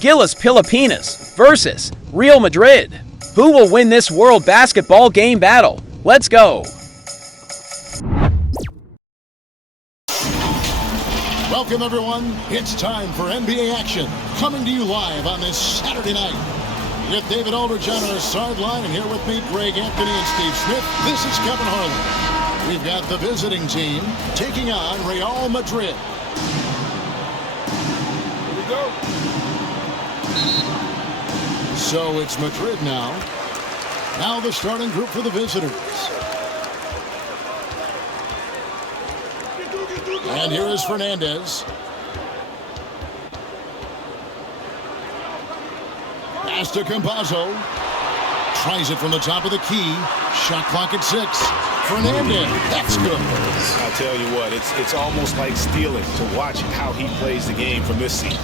GILAS Pilipinas versus Real Madrid. Who will win this World Basketball Game battle? Let's go! Welcome everyone, it's time for NBA action, coming to you live on this Saturday night. With David Aldridge on our sideline, and here with me, Greg Anthony and Steve Smith, this is Kevin Harlan. We've got the visiting team taking on Real Madrid. Here we go. So it's Madrid now. Now the starting group for the visitors. And here is Fernandez. Pass to Campazzo. Tries it from the top of the key. Shot clock at 6. Fernandez, that's good. I'll tell you what, it's almost like stealing to watch how he plays the game from this seat.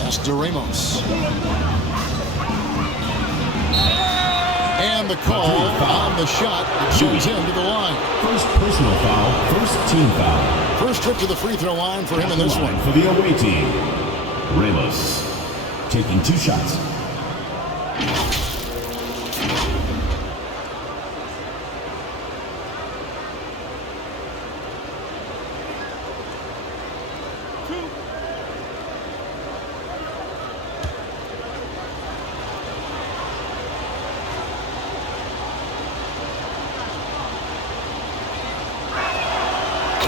Pass to Ramos. And the call on the shot that shows him to the line. First personal foul, first team foul. First trip to the free throw line for him in this one. For the away team, Ramos taking 2 shots.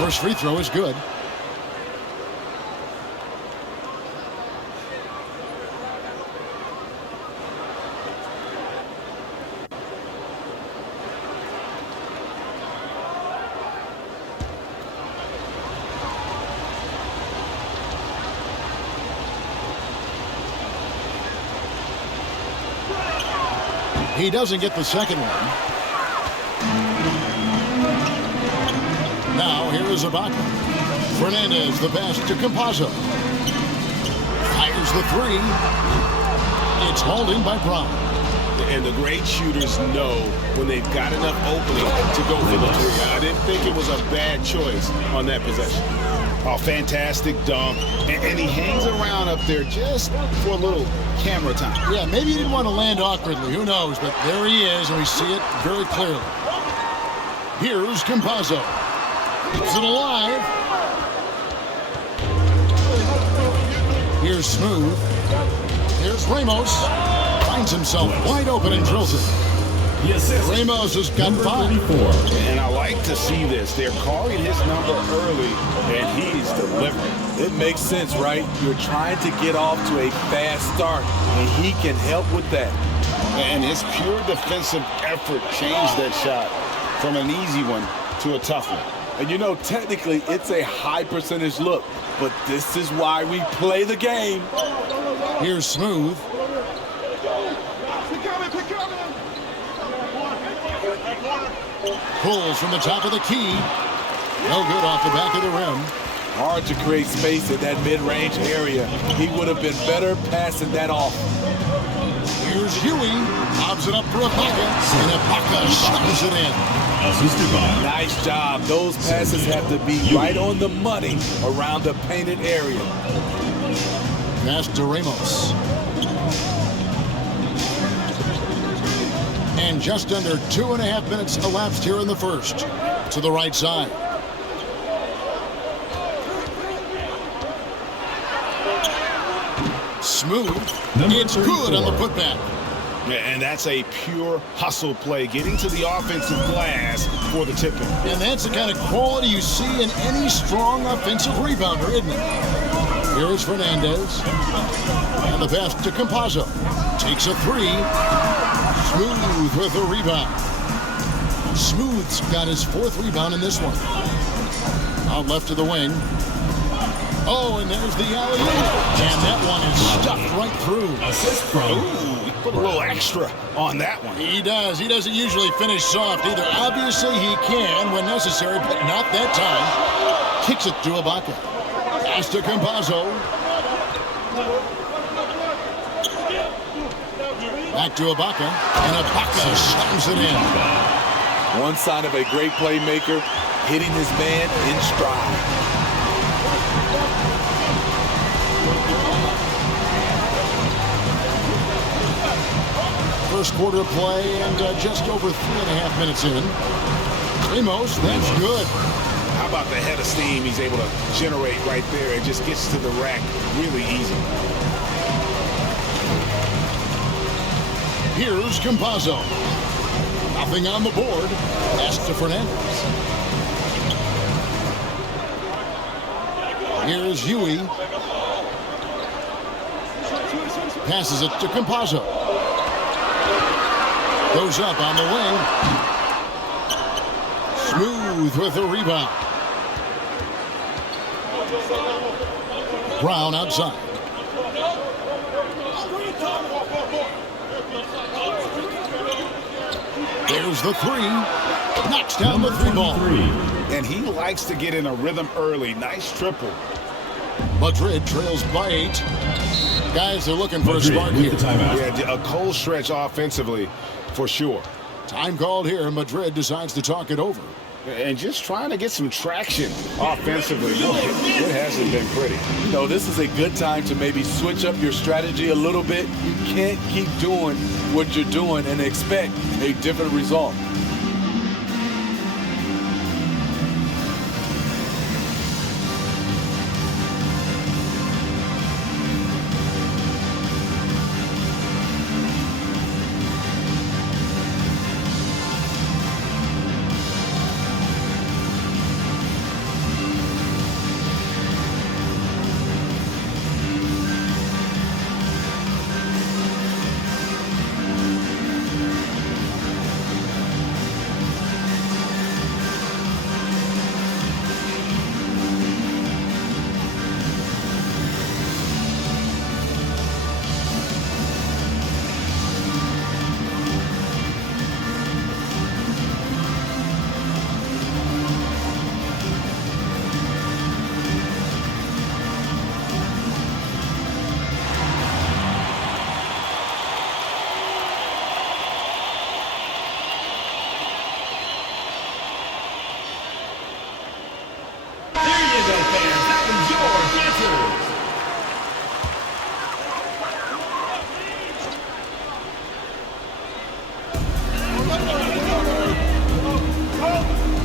First free throw is good. He doesn't get the second one. Now, here is Ibaka. Fernandez, the pass to Campazzo. Fires the 3. It's hauled in by Brown. And the great shooters know when they've got enough opening to go for the 3. I didn't think it was a bad choice on that possession. Oh, fantastic dunk. And he hangs around up there just for a little camera time. Yeah, maybe he didn't want to land awkwardly. Who knows? But there he is, and we see it very clearly. Here's Campazzo. Keeps it alive. Here's Smooth. Here's Ramos. Finds himself wide open and drills it. Ramos has got 5. And I like to see this. They're calling his number early, and he's delivering. It makes sense, right? You're trying to get off to a fast start, and he can help with that. And his pure defensive effort changed that shot from an easy one to a tough one. And you know, technically, it's a high percentage look, but this is why we play the game. Here's Smooth. Pulls from the top of the key. No good off the back of the rim. Hard to create space in that mid-range area. He would have been better passing that off. Here's Huey. Lobs it up for Ibaka. And Ibaka shoves it in. Nice job. Those passes have to be right on the money around the painted area. Pass to Ramos. And just under 2.5 minutes elapsed here in the first. To the right side. Smooth. It's good on the putback. And that's a pure hustle play, getting to the offensive glass for the tip-in. And that's the kind of quality you see in any strong offensive rebounder, isn't it? Here is Fernandez. And the pass to Campazzo. Takes a 3. Smooth with the rebound. Smooth's got his 4th rebound in this one. Out left to the wing. Oh, and there's the alley-oop. And that one is stuffed right through. Assist from... Ooh, put a little extra on that one. He does. He doesn't usually finish soft either. Obviously, he can when necessary, but not that time. Kicks it to Ibaka. Pass to Campazzo. Back to Ibaka. And Ibaka slams it in. One sign of a great playmaker, hitting his man in stride. First quarter play and just over 3.5 minutes in. Ramos, that's good. How about the head of steam he's able to generate right there? It just gets to the rack really easy. Here's Campazzo. Nothing on the board. Pass to Fernandez. Here's Huey. Passes it to Campazzo. Goes up on the wing. Smooth with the rebound. Brown outside. There's the three. Knocks down the three ball. And he likes to get in a rhythm early. Nice triple. Madrid trails by 8. Guys are looking for a spark here. Yeah, a cold stretch offensively for sure. Time called here. Madrid decides to talk it over. And just trying to get some traction offensively. It hasn't been pretty. You know, this is a good time to maybe switch up your strategy a little bit. You can't keep doing what you're doing and expect a different result.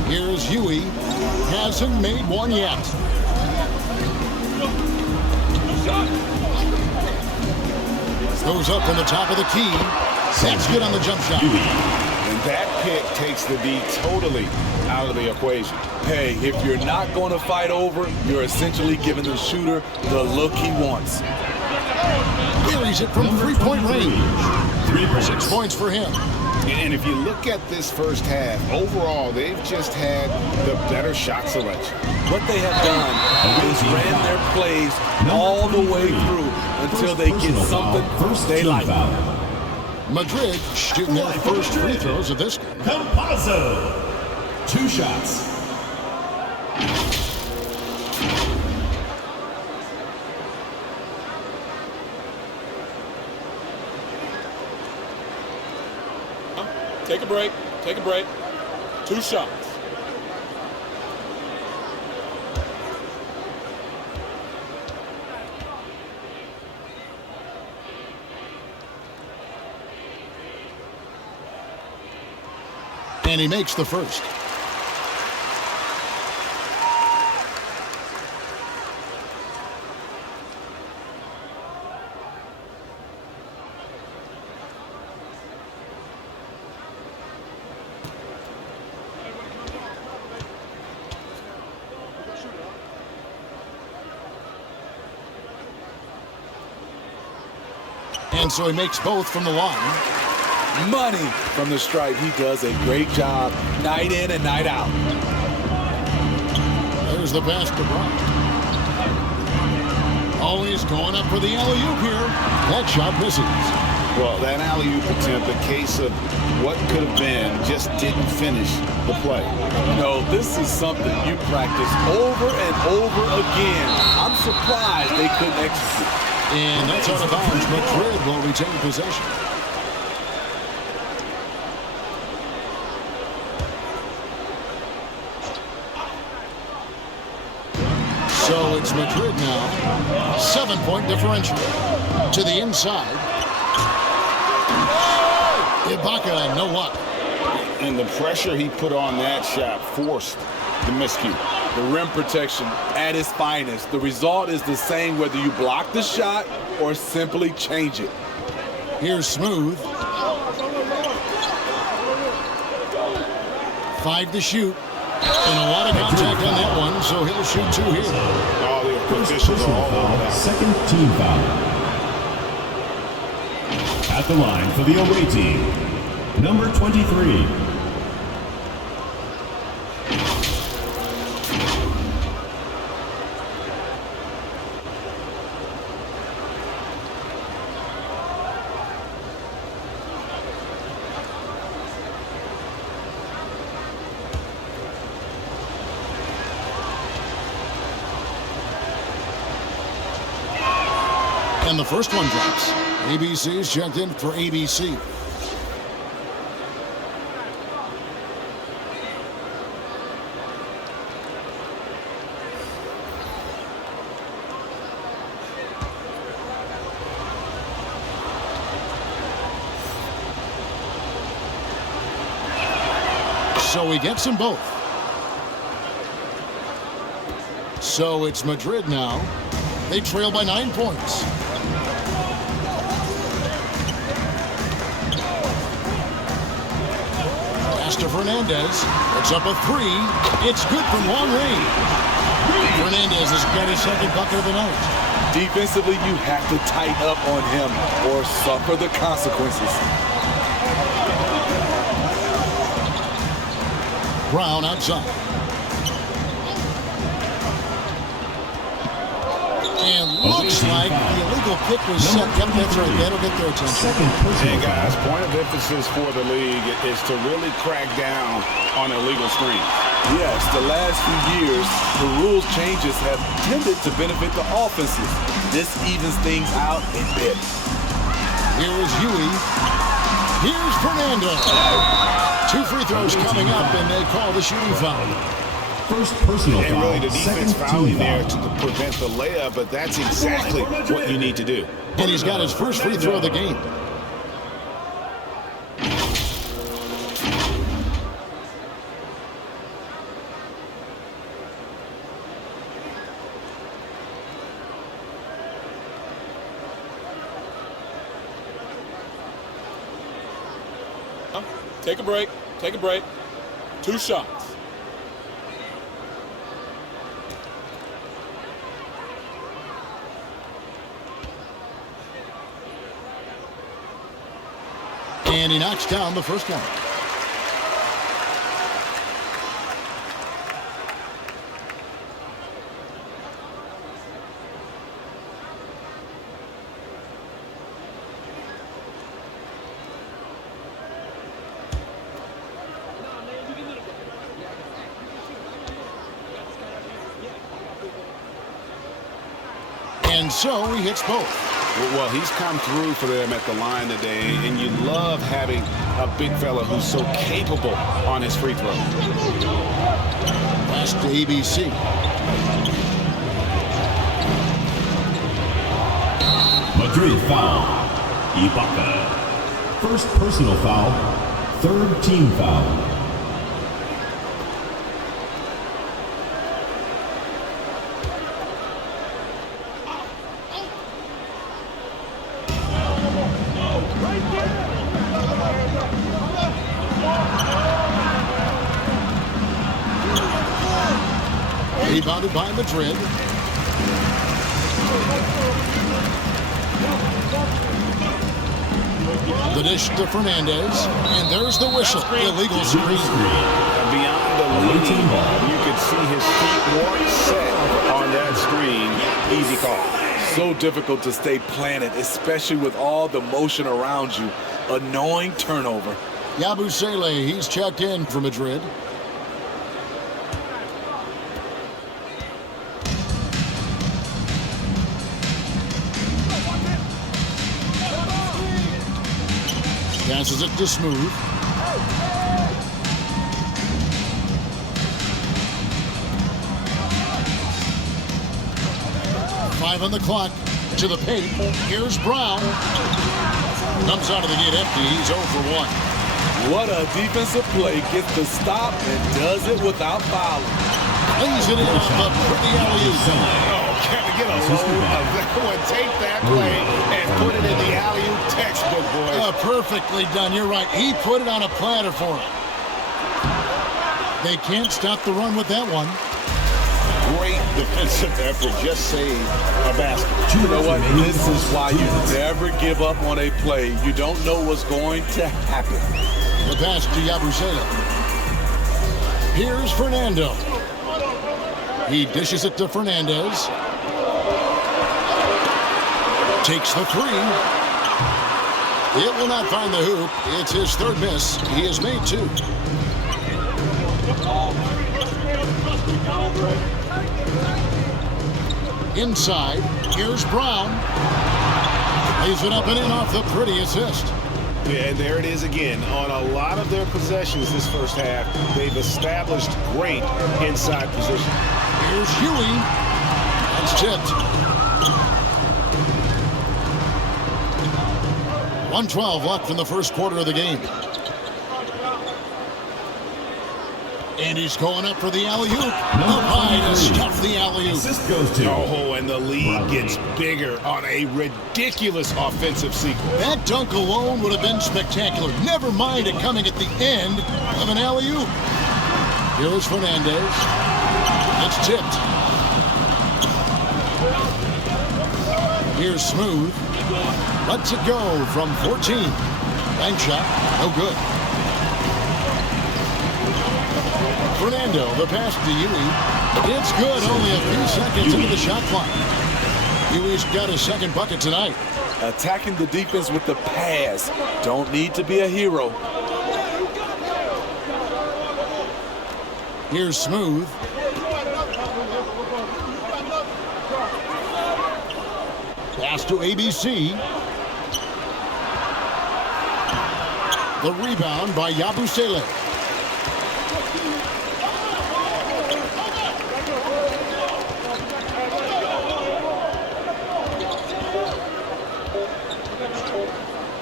Here's Huey. Hasn't made one yet. Goes up from the top of the key. That's good on the jump shot. And that pick takes the D totally out of the equation. Hey, if you're not going to fight over, you're essentially giving the shooter the look he wants. Carries it from three-point range. 6 points for him. And if you look at this first half, overall, they've just had the better shot selection. What they have done is ran their plays all the way through until they get something they like. Madrid shooting their first free throws of this game. Campazzo. 2 shots. Take a break. Take a break. 2 shots. And he makes the first. And so he makes both from the line. Money from the stripe. He does a great job night in and night out. There's the pass to Brown. Always going up for the alley-oop here. That shot misses. Well, that alley-oop attempt, a case of what could have been, just didn't finish the play. No, this is something you practice over and over again. I'm surprised they couldn't execute. And that's out of bounds. Madrid will retain possession. So it's Madrid now. 7-point differential. To the inside. Ibaka, no luck. And the pressure he put on that shot forced the miscue. The rim protection at its finest. The result is the same whether you block the shot or simply change it. Here's Smooth. 5 to shoot. And a lot of contact on that one, so he'll shoot 2 here. All the officials are all over that. Second team foul. At the line for the away team, number 23. And the first one drops. ABC's checked in for ABC. So he gets them both. So it's Madrid now. They trail by 9 points. To Fernandez. It's up a 3. It's good from long range. Fernandez has got his second bucket of the night. Defensively, you have to tighten up on him or suffer the consequences. Brown outside. And looks like the illegal pick was set. Yep, that's right. That'll get their attention. And guys, point of emphasis for the league is to really crack down on illegal screens. Yes, the last few years, the rules changes have tended to benefit the offenses. This evens things out a bit. Here's Huey. Here's Fernando. 2 free throws coming up, and they call the shooting foul. First personal And foul, really the defense second fouling team there foul. to prevent the layup, but that's exactly what you need to do. And he's got his first free throw of the game. Take a break. Take a break. 2 shots. And he knocks down the first one. And so he hits both. Well, he's come through for them at the line today, and you love having a big fella who's so capable on his free throw. Pass to ABC. Madrid foul. Ibaka. First personal foul, third team foul. Rebounded by Madrid. The dish to Fernandez. And there's the whistle. Illegal screen. Beyond the leading ball, you could see his feet weren't set on that screen. Easy call. So difficult to stay planted, especially with all the motion around you. Annoying turnover. Yabusele, he's checked in for Madrid. Passes it to Smooth. 5 on the clock. To the paint. Here's Brown. Comes out of the gate empty. He's 0 for 1. What a defensive play. Gets the stop and does it without fouling. Lays it in the pretty alley-oop. Oh, can we get a load of that one? Take that play and put it in the alley-oop textbook, boys. Perfectly done. You're right. He put it on a platter for him. They can't stop the run with that one. Great defensive effort. Just saved a basket. You know what? This is why you never give up on a play. You don't know what's going to happen. The pass to Yabusele. Here's Fernando. He dishes it to Fernandez. Takes the three. It will not find the hoop. It's his third miss. He has made 2. Inside, here's Brown. Lays it up and in off the pretty assist. Yeah, and there it is again. On a lot of their possessions this first half, they've established great inside position. Here's Huey. That's tipped. 1:12 left in the first quarter of the game. And he's going up for the alley-oop. Up high to stuff the alley-oop. Assist goes to. Oh, and the lead gets bigger on a ridiculous offensive sequence. That dunk alone would have been spectacular. Never mind it coming at the end of an alley-oop. Here is Fernandez. It's tipped. Here's Smooth. Lets it go from 14. Bank shot. No good. Fernando, the pass to Huey. It's good. Only a few seconds into the shot clock. Huey's got his second bucket tonight. Attacking the defense with the pass. Don't need to be a hero. Here's Smooth. Pass to ABC. The rebound by Yabusele.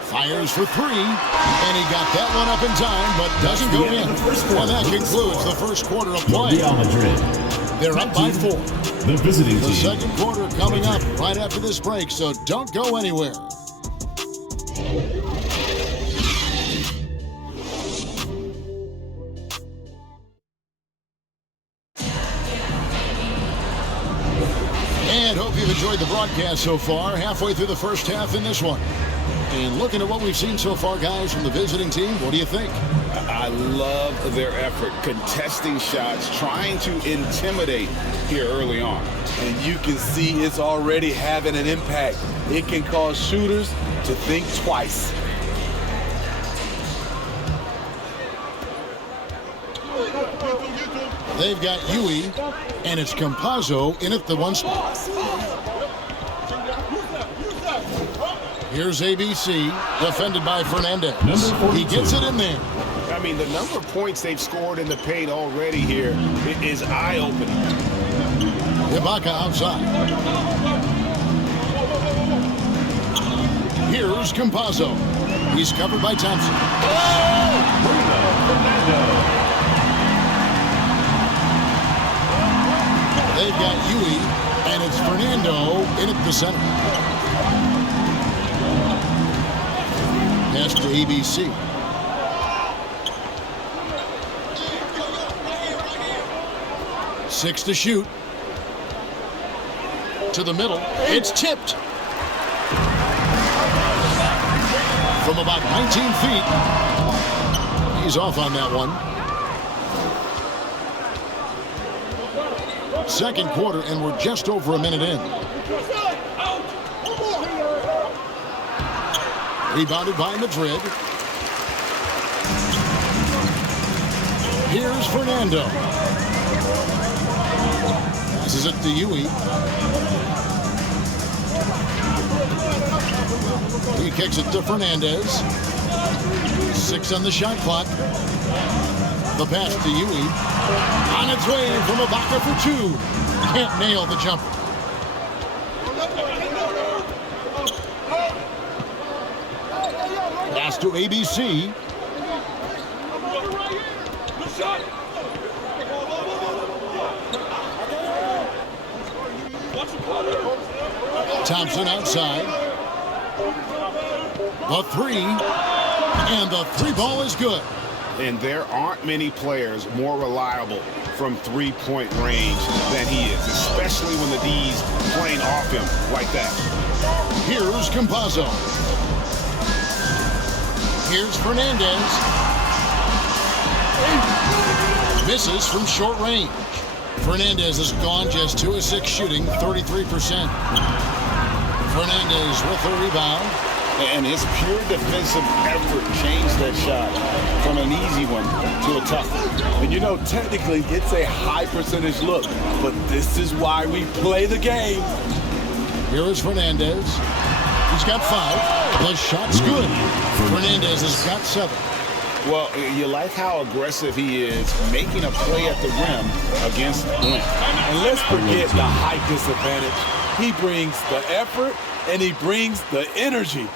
Fires for 3, and he got that one up in time, but doesn't go in. Well, that concludes the first quarter of play. Real Madrid. They're up by 4. The visiting The team. second quarter coming up right after this break, so don't go anywhere. And hope you've enjoyed the broadcast so far. Halfway through the first half in this one. And looking at what we've seen so far, guys, from the visiting team, what do you think? I love their effort, contesting shots, trying to intimidate here early on. And you can see it's already having an impact. It can cause shooters to think twice. They've got Huey, and it's Campazzo in at the 1 spot. Here's ABC, defended by Fernandez. He gets it in there. I mean, the number of points they've scored in the paint already here is eye-opening. Ibaka outside. Here's Campazzo. He's covered by Thompson. They've got Huey, and it's Fernando in at the center. Pass to ABC. Six to shoot. To the middle. It's tipped. From about 19 feet. He's off on that one. Second quarter, and we're just over a minute in. Rebounded by Madrid. Here's Fernando. Passes it to Huey. He kicks it to Fernandez. 6 on the shot clock. The pass to Huey. On its way from Ibaka for 2. Can't nail the jumper. Pass to ABC. Thompson outside. The three. And the three ball is good. And there aren't many players more reliable from three-point range than he is, especially when the D's playing off him like that. Here's Campazzo. Here's Fernandez. Misses from short range. Fernandez has gone just 2 of 6 shooting, 33%. Fernandez with the rebound. And his pure defensive effort changed that shot from an easy one to a tough one. And you know, technically, it's a high percentage look, but this is why we play the game. Here is Fernandez. He's got 5. The shot's good. Fernandez has got 7. Well, you like how aggressive he is making a play at the rim against Lynn. And let's forget the height disadvantage. He brings the effort and he brings the energy.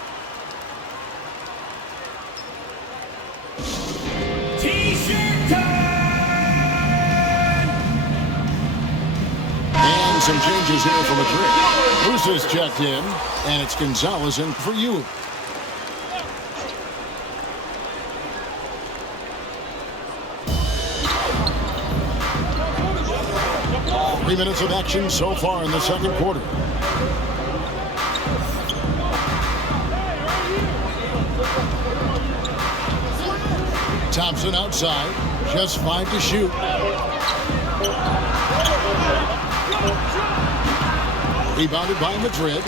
And some changes here for Madrid. Musa's checked in, and it's Gonzalez in for you. Three minutes of action so far in the second quarter. Thompson outside, just 5 to shoot. Rebounded by Madrid.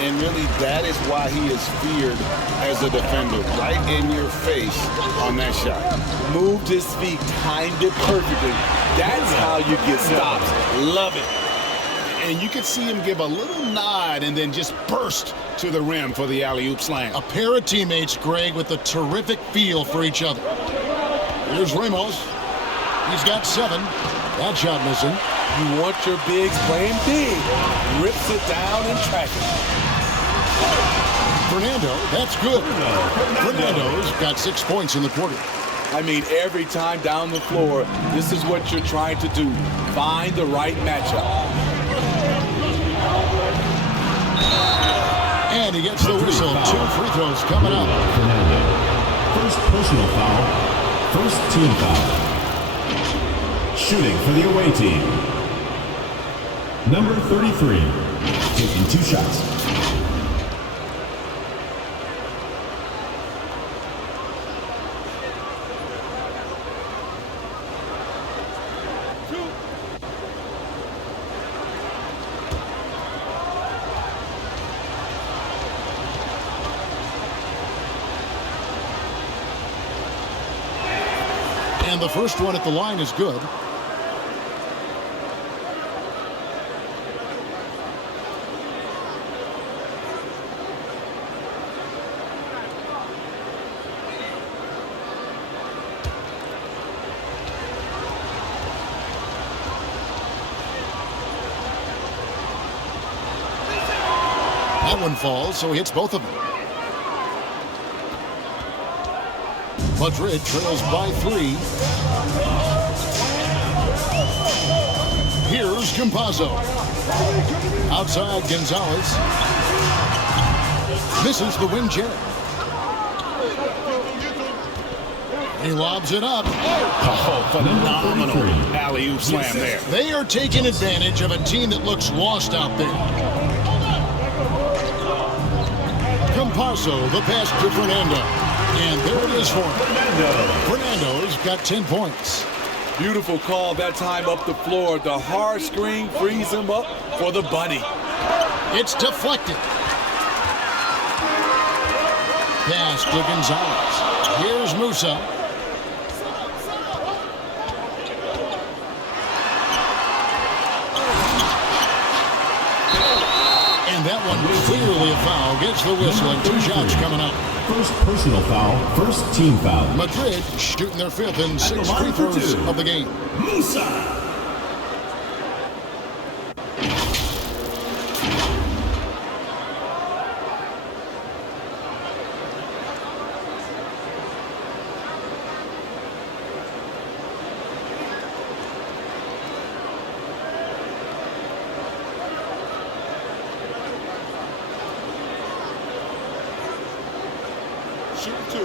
And really, that is why he is feared as a defender, right in your face on that shot. Moved his feet, timed it perfectly. That's how you get stops. Love it. And you could see him give a little nod and then just burst to the rim for the alley-oop slam. A pair of teammates, Greg, with a terrific feel for each other. Here's Ramos. He's got 7. That shot missing. You want your bigs playing big. Rips it down in traffic. Fernando, that's good. Fernando's got 6 points in the quarter. I mean, every time down the floor, this is what you're trying to do. Find the right matchup. And he gets the whistle. 2 free throws coming up. Fernando. First personal foul. First team foul. Shooting for the away team. Number 33. Taking 2 shots. And the first one at the line is good. That one falls, so he hits both of them. Madrid trails by 3. Here's Campazzo. Outside Gonzalez. Misses the wing jet. He lobs it up. Oh, phenomenal alley-oop slam there. They are taking advantage of a team that looks lost out there. Campazzo, the pass to Fernando. And there it is for him. Fernando's got 10 points. Beautiful call that time up the floor. The hard screen frees him up for the bunny. It's deflected. Pass to Gonzalez. Here's Musa. And that one clearly a foul. Gets the whistle and 2 shots coming up. First personal foul, first team foul. Madrid shooting their 5th and 6th free throws of the game. Musa. 1 Shoot 2.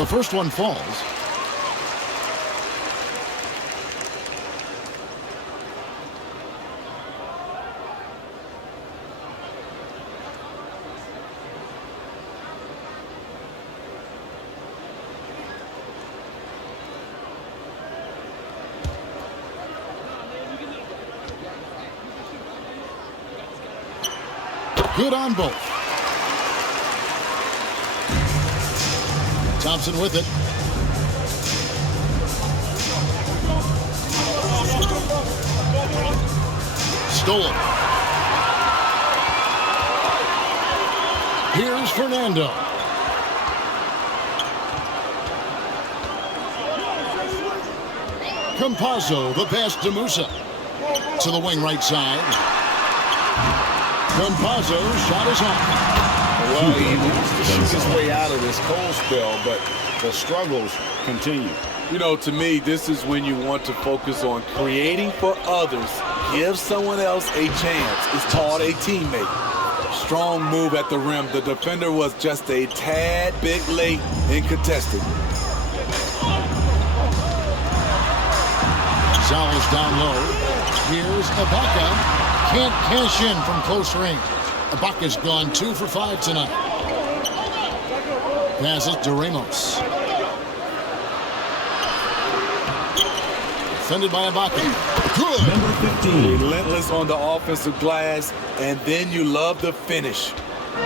The first one falls. Good on both. Thompson with it. Stolen. Here's Fernando. Campazzo, the pass to Musa. To the wing right side. Campazzo's shot is on. Well, he wants to shoot his way out of this cold spell, but the struggles continue. You know, to me, this is when you want to focus on creating for others. Give someone else a chance. It's called a teammate. Strong move at the rim. The defender was just a tad bit late in contesting. Gonzalez down low. Here's Ibaka. Can't cash in from close range. Ibaka's gone 2 for 5 tonight. Passes to Ramos. Defended by Ibaka. Good. Number 15. Relentless on the offensive glass, and then you love the finish.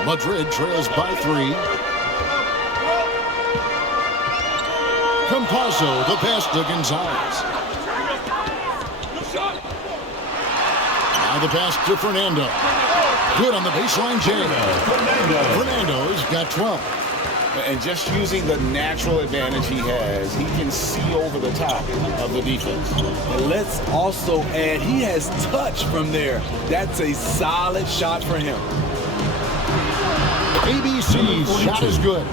Madrid trails by 3. Campazzo, the pass to Gonzalez. Now the pass to Fernando. Good on the baseline jam. Fernando's got 12. And just using the natural advantage he has, he can see over the top of the defense. And let's also add, he has touch from there. That's a solid shot for him. ABC's shot is good.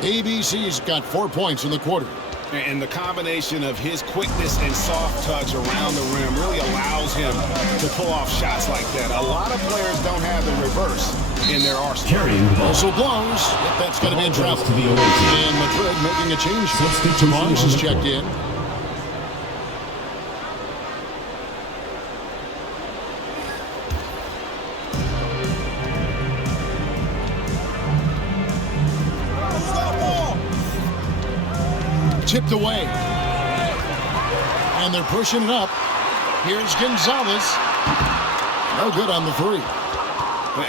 ABC's got 4 points in the quarter. And the combination of his quickness and soft touch around the rim really allows him to pull off shots like that. A lot of players don't have the reverse in their arsenal. Carrying the ball. Also blows. Yep, that's going to be in trouble. To the away team. And Madrid making a change. Substitution Tavares is checked in. Tipped away. And they're pushing it up. Here's Gonzalez. No good on the 3.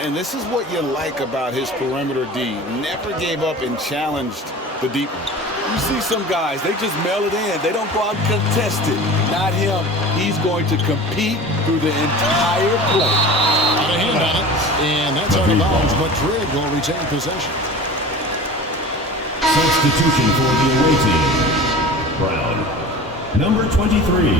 And this is what you like about his perimeter D. Never gave up and challenged the deep one. You see some guys, they just mail it in. They don't go out and contest it. Not him. He's going to compete through the entire play. Got a hand on it. And that's out of bounds. Madrid will retain possession. Substitution for the away team. Brown, number 23.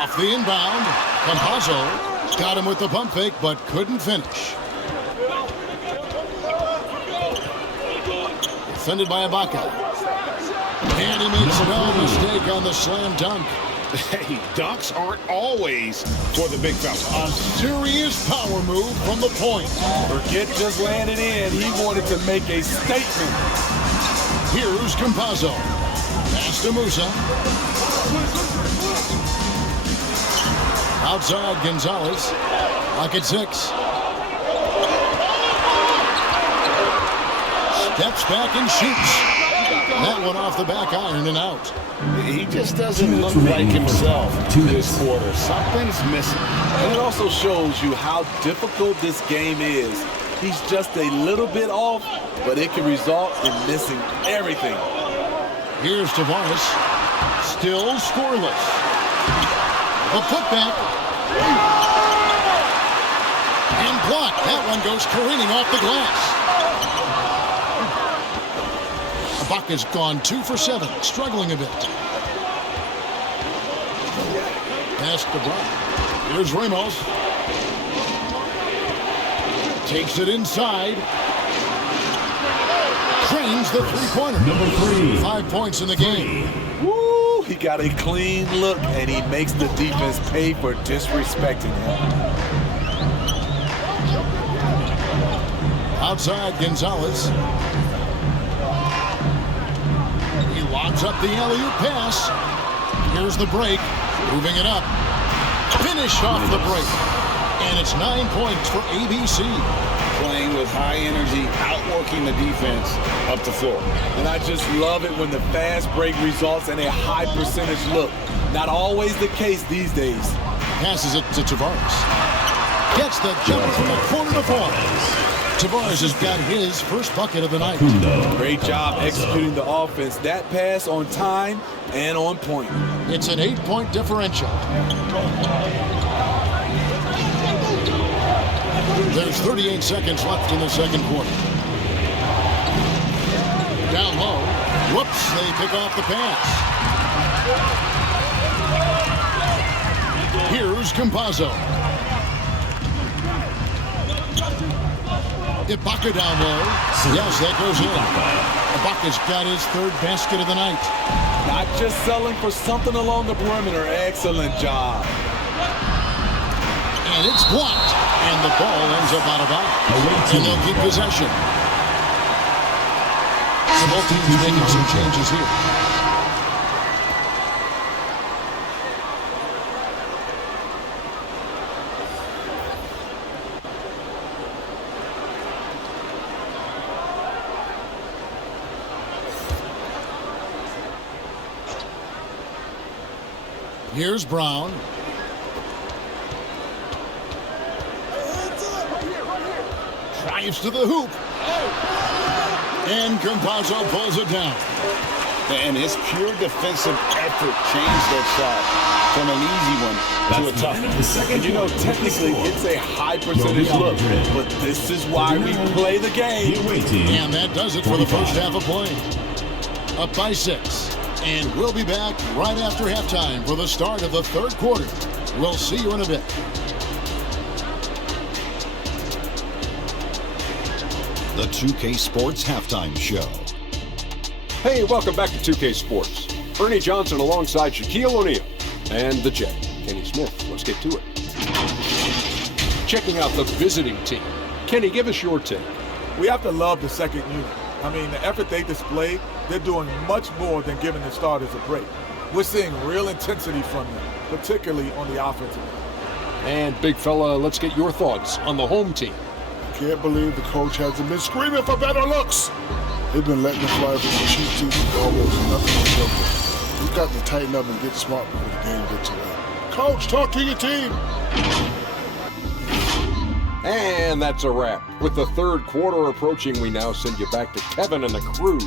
Off the inbound, Campazzo got him with the pump fake, but couldn't finish. Defended by Ibaka. And he makes no mistake on the slam dunk. Hey, dunks aren't always for the big fella. A serious power move from the point. Forget just landing in. He wanted to make a statement. Here's Campazzo. Pass to Musa. Outside Gonzalez. Lock at 6. Steps back and shoots. That one off the back iron and out. He just doesn't look like himself this quarter. Something's missing. And it also shows you how difficult this game is. He's just a little bit off, but it can result in missing everything. Here's Tavares. Still scoreless. A putback. And blocked. That one goes careening off the glass. Ibaka's gone 2 for 7, struggling a bit. Pass to Brown. Here's Ramos. Takes it inside. Cranes the three-pointer. Number 3. 5 points in the game. Woo! He got a clean look, and he makes the defense pay for disrespecting him. Outside Gonzalez. He lobs up the alley-oop pass. Here's the break. Moving it up. Finish off the break. And it's 9 points for ABC. Playing with high energy, outworking the defense up the floor. And I just love it when the fast break results in a high percentage look. Not always the case these days. Passes it to Tavares. Gets the jumper from the corner to four. Tavares has got his first bucket of the night. Great job executing the offense. That pass on time and on point. It's an 8-point differential. There's 38 seconds left in the second quarter. Down low. Whoops, they pick off the pass. Here's Campazzo. Ibaka down low. Yes, that goes in. Ibaka's got his third basket of the night. Not just selling for something along the perimeter. Excellent job. And it's blocked. And the ball ends up out of bounds. And they'll keep possession. So both teams making some changes here. Here's Brown. Drives to the hoop. And Campazzo pulls it down. And his pure defensive effort changed that shot from an easy one to a tough one. And you know, technically, it's a high percentage look. But this is why we play the game. And that does it for the first half of play. Up by 6. And we'll be back right after halftime for the start of the third quarter. We'll see you in a bit. The 2K Sports Halftime Show. Hey, welcome back to 2K Sports. Ernie Johnson alongside Shaquille O'Neal and the Jet, Kenny Smith. Let's get to it. Checking out the visiting team. Kenny, give us your take. We have to love the second unit. I mean, the effort they displayed, they're doing much more than giving the starters a break. We're seeing real intensity from them, particularly on the offensive end. And big fella, let's get your thoughts on the home team. Can't believe the coach hasn't been screaming for better looks. They've been letting the fly from the cheap teams with almost nothing to show for. You've got to tighten up and get smart before the game gets away. Coach, talk to your team. And that's a wrap. With the third quarter approaching, we now send you back to Kevin and the crew.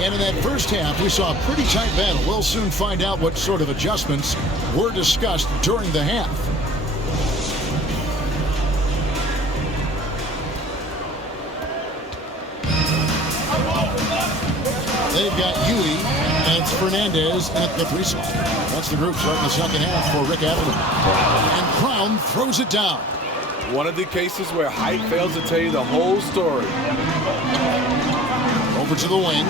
And in that first half, we saw a pretty tight battle. We'll soon find out what sort of adjustments were discussed during the half. They've got Huey, and it's Fernandez at the 3 slot. That's the group starting the second half for Rick Avenue. And Crown throws it down. One of the cases where height fails to tell you the whole story. Over to the wing.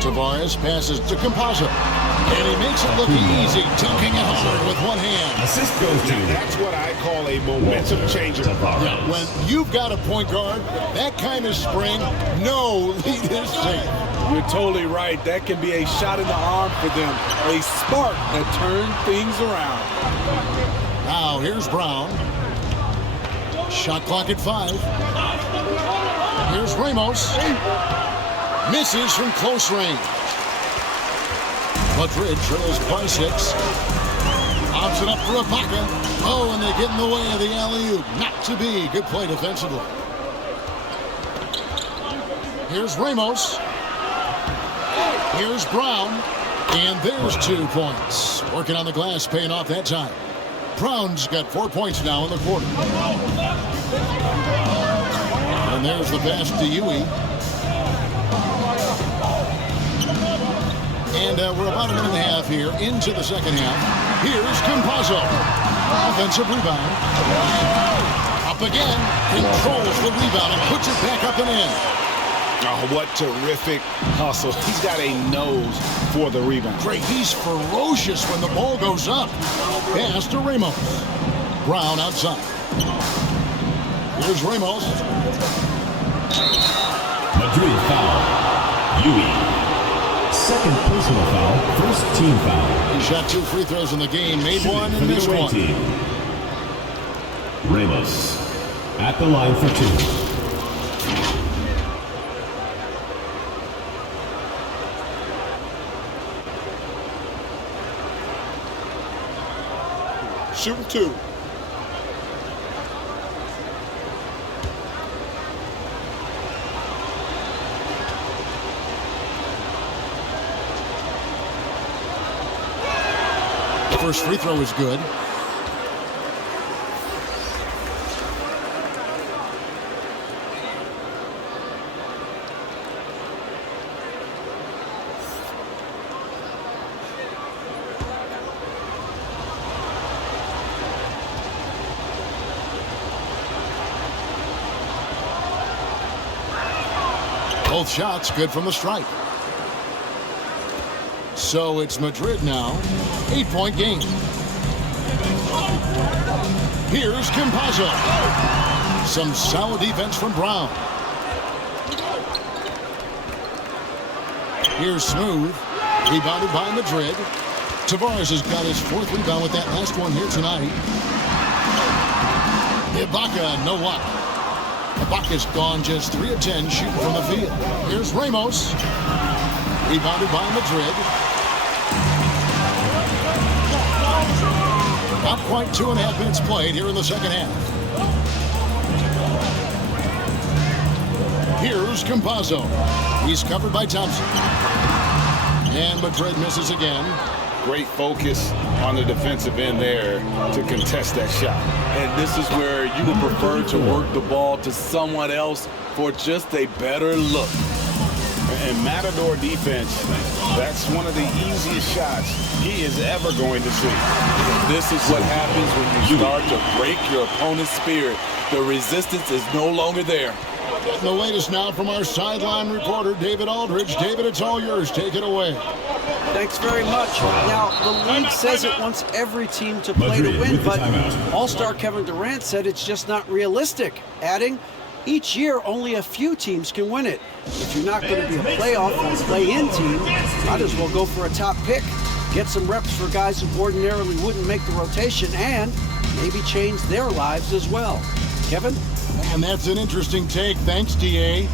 Tavares passes to Campazzo. And he makes it look easy, dunking it hard with one hand. Assist goes to. That's what I call a momentum changer. Yeah, when you've got a point guard, that kind of spring, no lead is safe. You're totally right. That can be a shot in the arm for them. A spark that turns things around. Now here's Brown. Shot clock at 5. Here's Ramos. Misses from close range. Madrid trails by 6. Opts it up for Ibaka. Oh, and they get in the way of the alley-oop. Not to be. Good play defensively. Here's Ramos. Here's Brown. And there's 2 points. Working on the glass, paying off that time. Brown's got 4 points now in the quarter. And there's the pass to Yui. And we're about a minute and a half here into the second half. Here's Campazzo. Offensive rebound. Up again. Controls the rebound and puts it back up and in. Oh, what terrific hustle. He's got a nose for the rebound. Great. He's ferocious when the ball goes up. Pass to Ramos. Brown outside. Here's Ramos. Madrid foul. Yui. Second personal foul, first team foul. He shot 2 free throws in the game, made one and missed one. Team. Ramos at the line for 2. Shooting 2. First free throw is good. Both shots good from the stripe. So it's Madrid now. 8-point game. Here's Campazzo. Some solid defense from Brown. Here's Smooth. Rebounded by Madrid. Tavares has got his 4th rebound with that last one here tonight. Ibaka, no luck. Ibaka's gone just 3 of 10 shooting from the field. Here's Ramos. Rebounded by Madrid. Not quite 2.5 minutes played here in the second half. Here's Campazzo. He's covered by Thompson. And Madrid misses again. Great focus on the defensive end there to contest that shot. And this is where you would prefer to work the ball to someone else for just a better look. And Matador defense, that's one of the easiest shots he is ever going to see. This is what happens when you start to break your opponent's spirit. The resistance is no longer there. The latest now from our sideline reporter, David Aldridge. David, it's all yours. Take it away. Thanks very much. Now, the league says it wants every team to play to win, but All-Star Kevin Durant said it's just not realistic, adding, each year only a few teams can win it. If you're not going to be a playoff or play-in team, might as well go for a top pick. Get some reps for guys who ordinarily wouldn't make the rotation and maybe change their lives as well. Kevin? And that's an interesting take. Thanks, DA.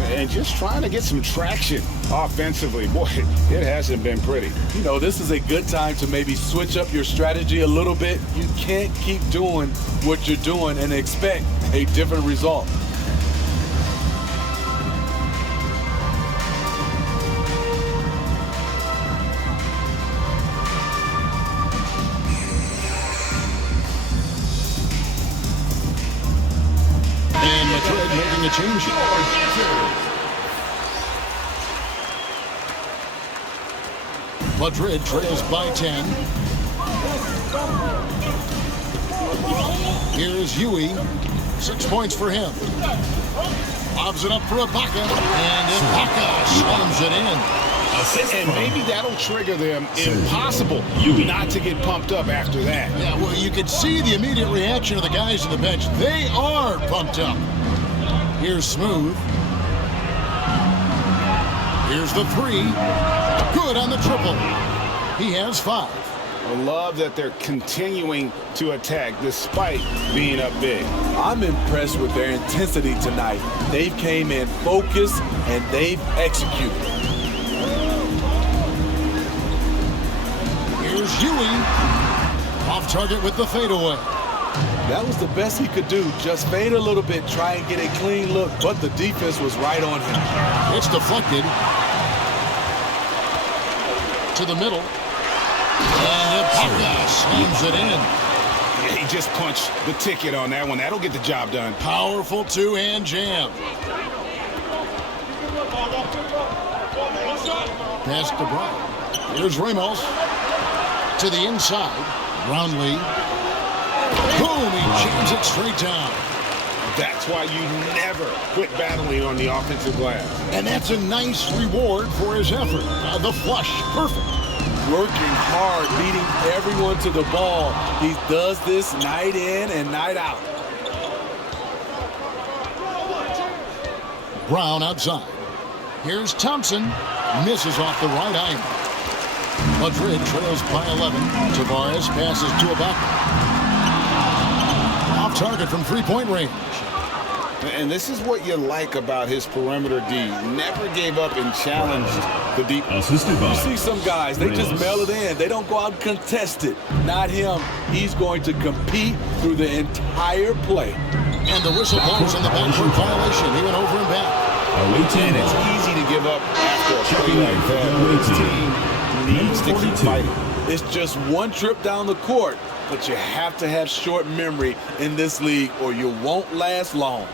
And just trying to get some traction offensively. Boy, it hasn't been pretty. You know, this is a good time to maybe switch up your strategy a little bit. You can't keep doing what you're doing and expect a different result. And Madrid making a change. Madrid trails by 10. Here's Yui. 6 points for him. Lobs it up for Ibaka. And Ibaka slams it in. And maybe that'll trigger them. Impossible not to get pumped up after that. Yeah, well, you can see the immediate reaction of the guys on the bench. They are pumped up. Here's Smooth. Here's the 3. Good on the triple. He has 5. I love that they're continuing to attack despite being up big. I'm impressed with their intensity tonight. They've came in focused and they've executed. Here's Yui. Off target with the fadeaway. That was the best he could do. Just fade a little bit, try and get a clean look, but the defense was right on him. It's deflected. To the middle. And Ibaka slams it in. Yeah, he just punched the ticket on that one. That'll get the job done. Powerful two-hand jam. Pass to Brown. Here's Ramos. To the inside. Brownlee. Boom! He jams it straight down. That's why you never quit battling on the offensive glass. And that's a nice reward for his effort. The flush. Perfect. Working hard, beating everyone to the ball. He does this night in and night out. Brown outside. Here's Thompson. Misses off the right angle. Madrid trails by 11. Tavares passes to Ibaka. Off target from three-point range. And this is what you like about his perimeter D. Never gave up and challenged the deep. You see some guys, they just mail it in. They don't go out and contest it. Not him. He's going to compete through the entire play. And the whistle blows on the backcourt violation. He went over and back. And it's easy to give up after a play like that. His team needs to keep fighting. It's just one trip down the court, but you have to have short memory in this league or you won't last long.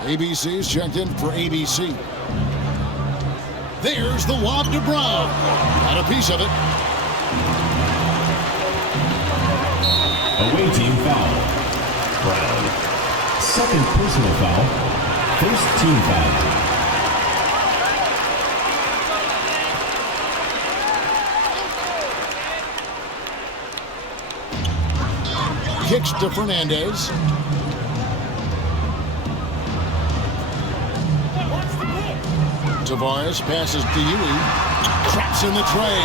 ABC's checked in for ABC. There's the lob to Brown. Got a piece of it. Away team foul. Brown. Second personal foul. First team foul. Kicks to Fernandez. Tavares passes to Ewing. Traps in the tray.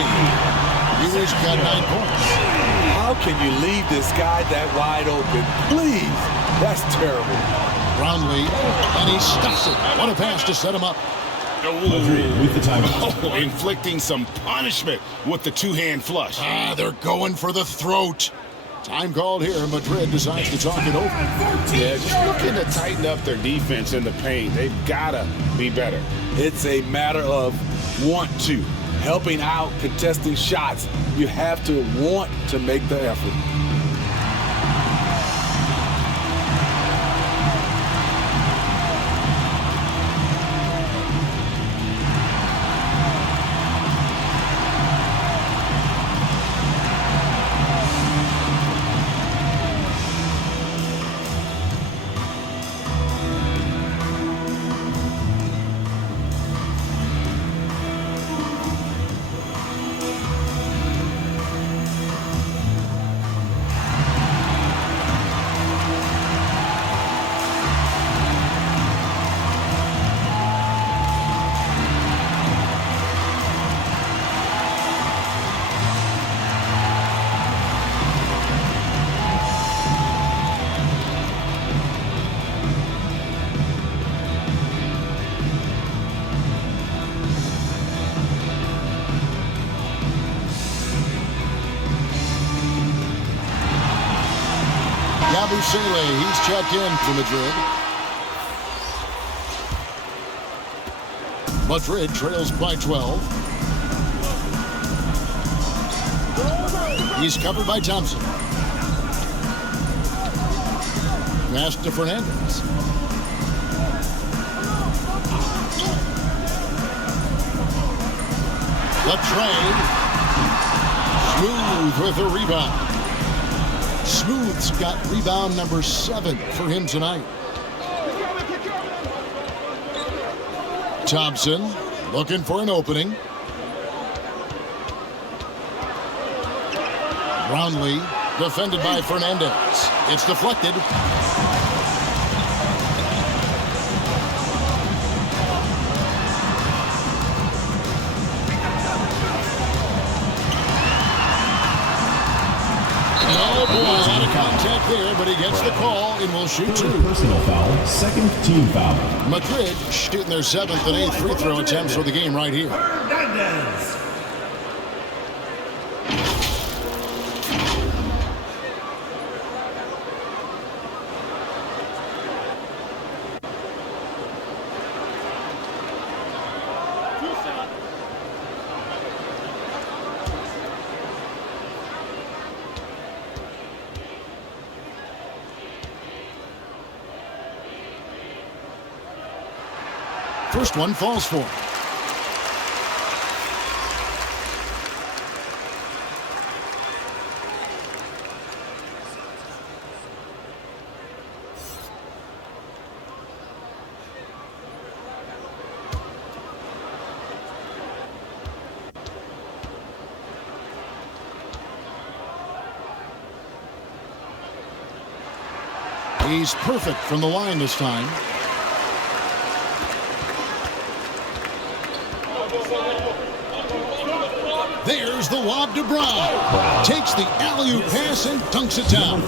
Ewing's got 9 points. How can you leave this guy that wide open? Please. That's terrible. Brownlee, and he stuffs it. What a pass to set him up. Madrid with the timeout. Oh, inflicting some punishment with the two-hand flush. They're going for the throat. Time called here. Madrid decides to talk it over. Yeah, just looking to tighten up their defense in the paint. They've got to be better. It's a matter of want to. Helping out, contesting shots. You have to want to make the effort. Busele, he's checked in for Madrid. Madrid trails by 12. He's covered by Thompson. Pass to Fernandez. The trade. Smooth with a rebound. Smooth's got rebound number 7 for him tonight. Thompson looking for an opening. Brownlee defended by Fernandez. It's deflected. Oh boy, a lot of contact there, but he gets the call and will shoot 2. Personal foul, second team foul. Madrid shooting their 7th and 8th free throw attempts for the game right here. first one falls for. He's perfect from the line this time. There's the lob to Brown. Takes the alley-oop pass and dunks it down.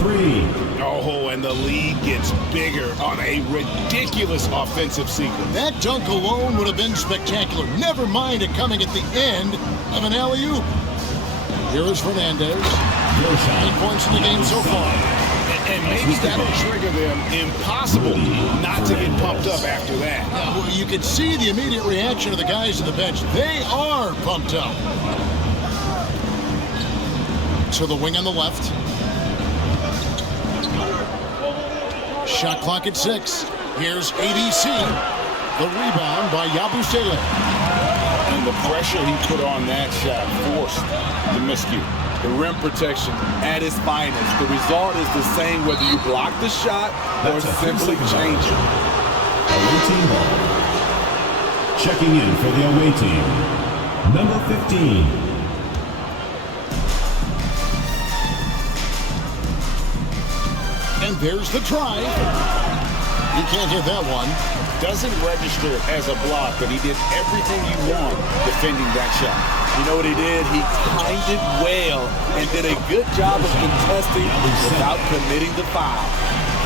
Oh, and the lead gets bigger on a ridiculous offensive sequence. That dunk alone would have been spectacular. Never mind it coming at the end of an alley-oop. Here is Fernandez. 9 points in the game so far. And maybe that'll trigger them. Impossible not to get pumped up after that. Well, you can see the immediate reaction of the guys on the bench. They are pumped up. To the wing on the left. Shot clock at 6. Here's ABC. The rebound by Yabusele. And the pressure he put on that shot forced the miscue. The rim protection at its finest. The result is the same whether you block the shot or simply change it. Away team ball. Checking in for the away team, number 15. And there's the drive. He can't hit that one. Doesn't register as a block, but he did everything you want defending that shot. You know what he did? He timed it well and did a good job of contesting without committing the foul.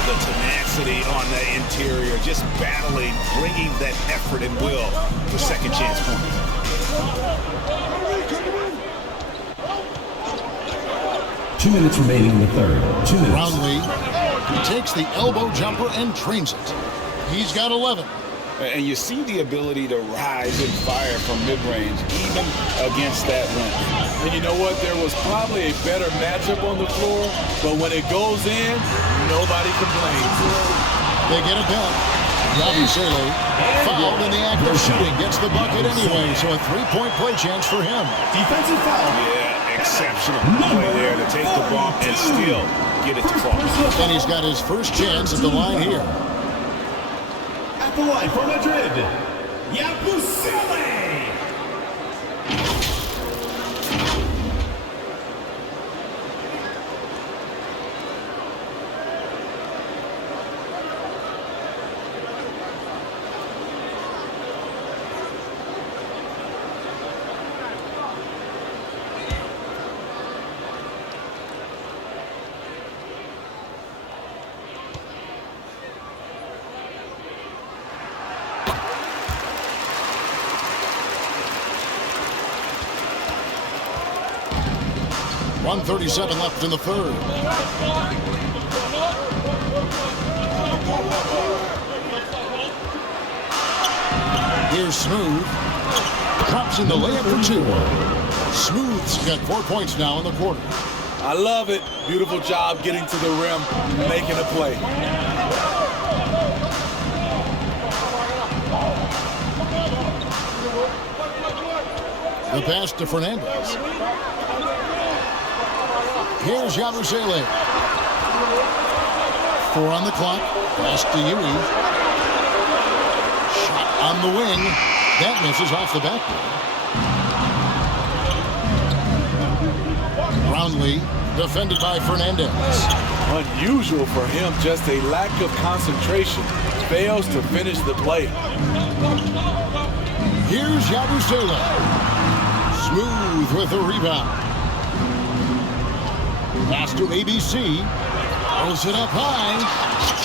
The tenacity on the interior, just battling, bringing that effort and will for second chance points. Two minutes remaining in the third. 2 minutes. Brownlee, he takes the elbow jumper and drains it. He's got 11. And you see the ability to rise and fire from mid-range, even against that length. And you know what? There was probably a better matchup on the floor, but when it goes in, nobody complains. They get it back. Yabusele, fouled in the act of shooting, gets the bucket anyway, so a three-point play chance for him. Defensive foul. Yeah, exceptional play there to take the ball and still get it to fall. And he's got his first chance at the line here. At the line for Madrid, Yabusele. .137 left in the third. Here's Smooth. Drops in the layup for 2. Smooth's got 4 points now in the quarter. I love it. Beautiful job getting to the rim, making a play. The pass to Fernandez. Here's Yabusele. 4 on the clock. Pass to Yui. Shot on the wing. That misses off the backboard. Brownlee, defended by Fernandez. Unusual for him, just a lack of concentration. Fails to finish the play. Here's Yabusele. Smooth with the rebound. Pass to ABC. Throws it up high.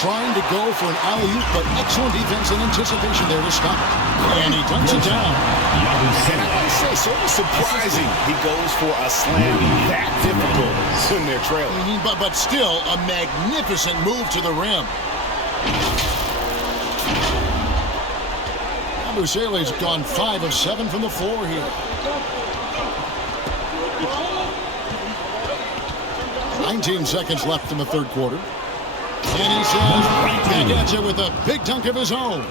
Trying to go for an alley-oop, but excellent defense and anticipation there to stop it. And he dunks it down. And I gotta say, sort of surprising he goes for a slam that difficult when they're trailing. But still, a magnificent move to the rim. Yabusele's gone 5 of 7 from the floor here. 19 seconds left in the third quarter. And he says right back at you with a big dunk of his own.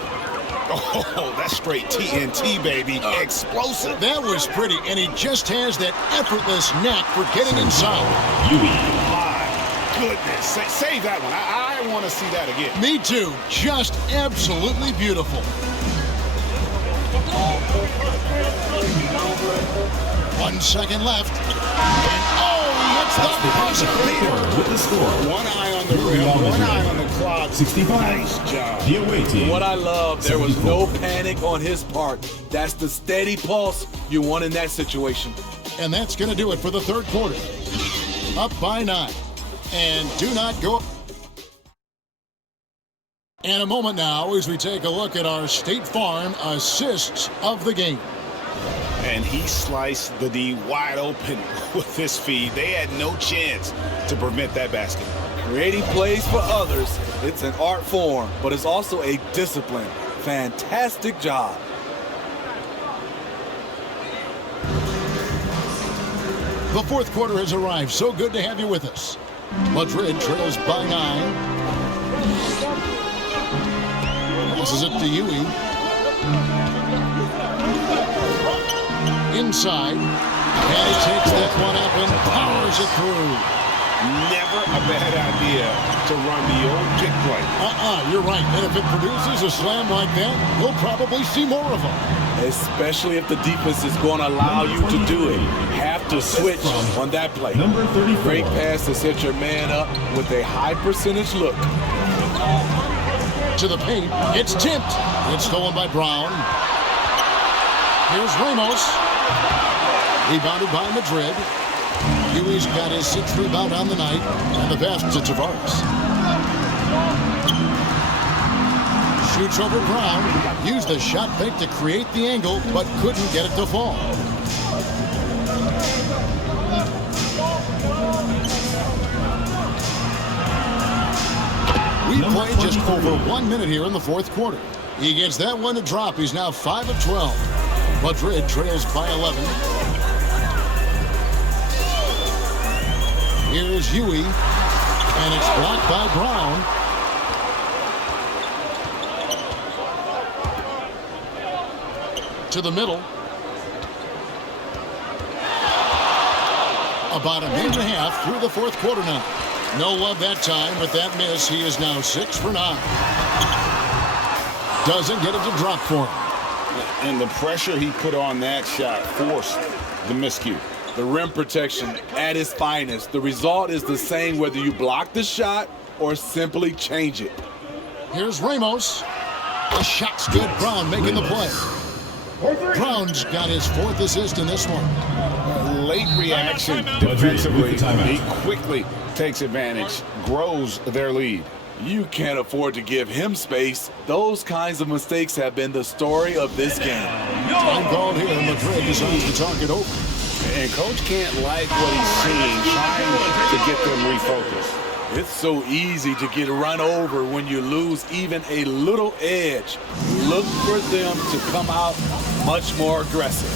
Oh, that's straight TNT, baby. Explosive. That was pretty, and he just has that effortless knack for getting inside. My goodness. Save that one. I want to see that again. Me too. Just absolutely beautiful. 1 second left. And he hits the buzzer. With the score. One eye on the rim, one eye on the clock. 65. Nice job. The away team. What I love, there was no panic on his part. That's the steady pulse you want in that situation. And that's going to do it for the third quarter. Up by 9. And do not go. And a moment now as we take a look at our State Farm assists of the game. And he sliced the D wide open with his feed. They had no chance to prevent that basket. Creating plays for others, it's an art form, but it's also a discipline. Fantastic job. The fourth quarter has arrived. So good to have you with us. Madrid trails by 9. Passes it to Huey. Inside. And he takes that one up and powers it through. Never a bad idea to run the old kick play. You're right. And if it produces a slam like that, we'll probably see more of them. Especially if the defense is going to allow you to do it. Have to switch on that play. Number 34. Great pass to set your man up with a high percentage look. To the paint. It's tipped. It's stolen by Brown. Here's Ramos. Rebounded by Madrid. Huey's got his 6th rebound on the night. And the pass to Tavares. Shoots over Brown. Used the shot fake to create the angle, but couldn't get it to fall. We play just over 1 minute here in the fourth quarter. He gets that one to drop. He's now 5 of 12. Madrid trails by 11. Here's Huey, and it's blocked by Brown. To the middle. About a minute and a half through the fourth quarter now. No love that time with that miss. He is now 6 for 9. Doesn't get it to drop for him. And the pressure he put on that shot forced the miscue. The rim protection at its finest. The result is the same whether you block the shot or simply change it. Here's Ramos. The shot's good. Brown making the play. Brown's got his 4th assist in this one. Late reaction defensively. He quickly takes advantage, grows their lead. You can't afford to give him space. Those kinds of mistakes have been the story of this game. Time called here. Madrid decides to talk it over. And coach can't like what he's seeing, trying to get them refocused. It's so easy to get run over when you lose even a little edge. Look for them to come out much more aggressive.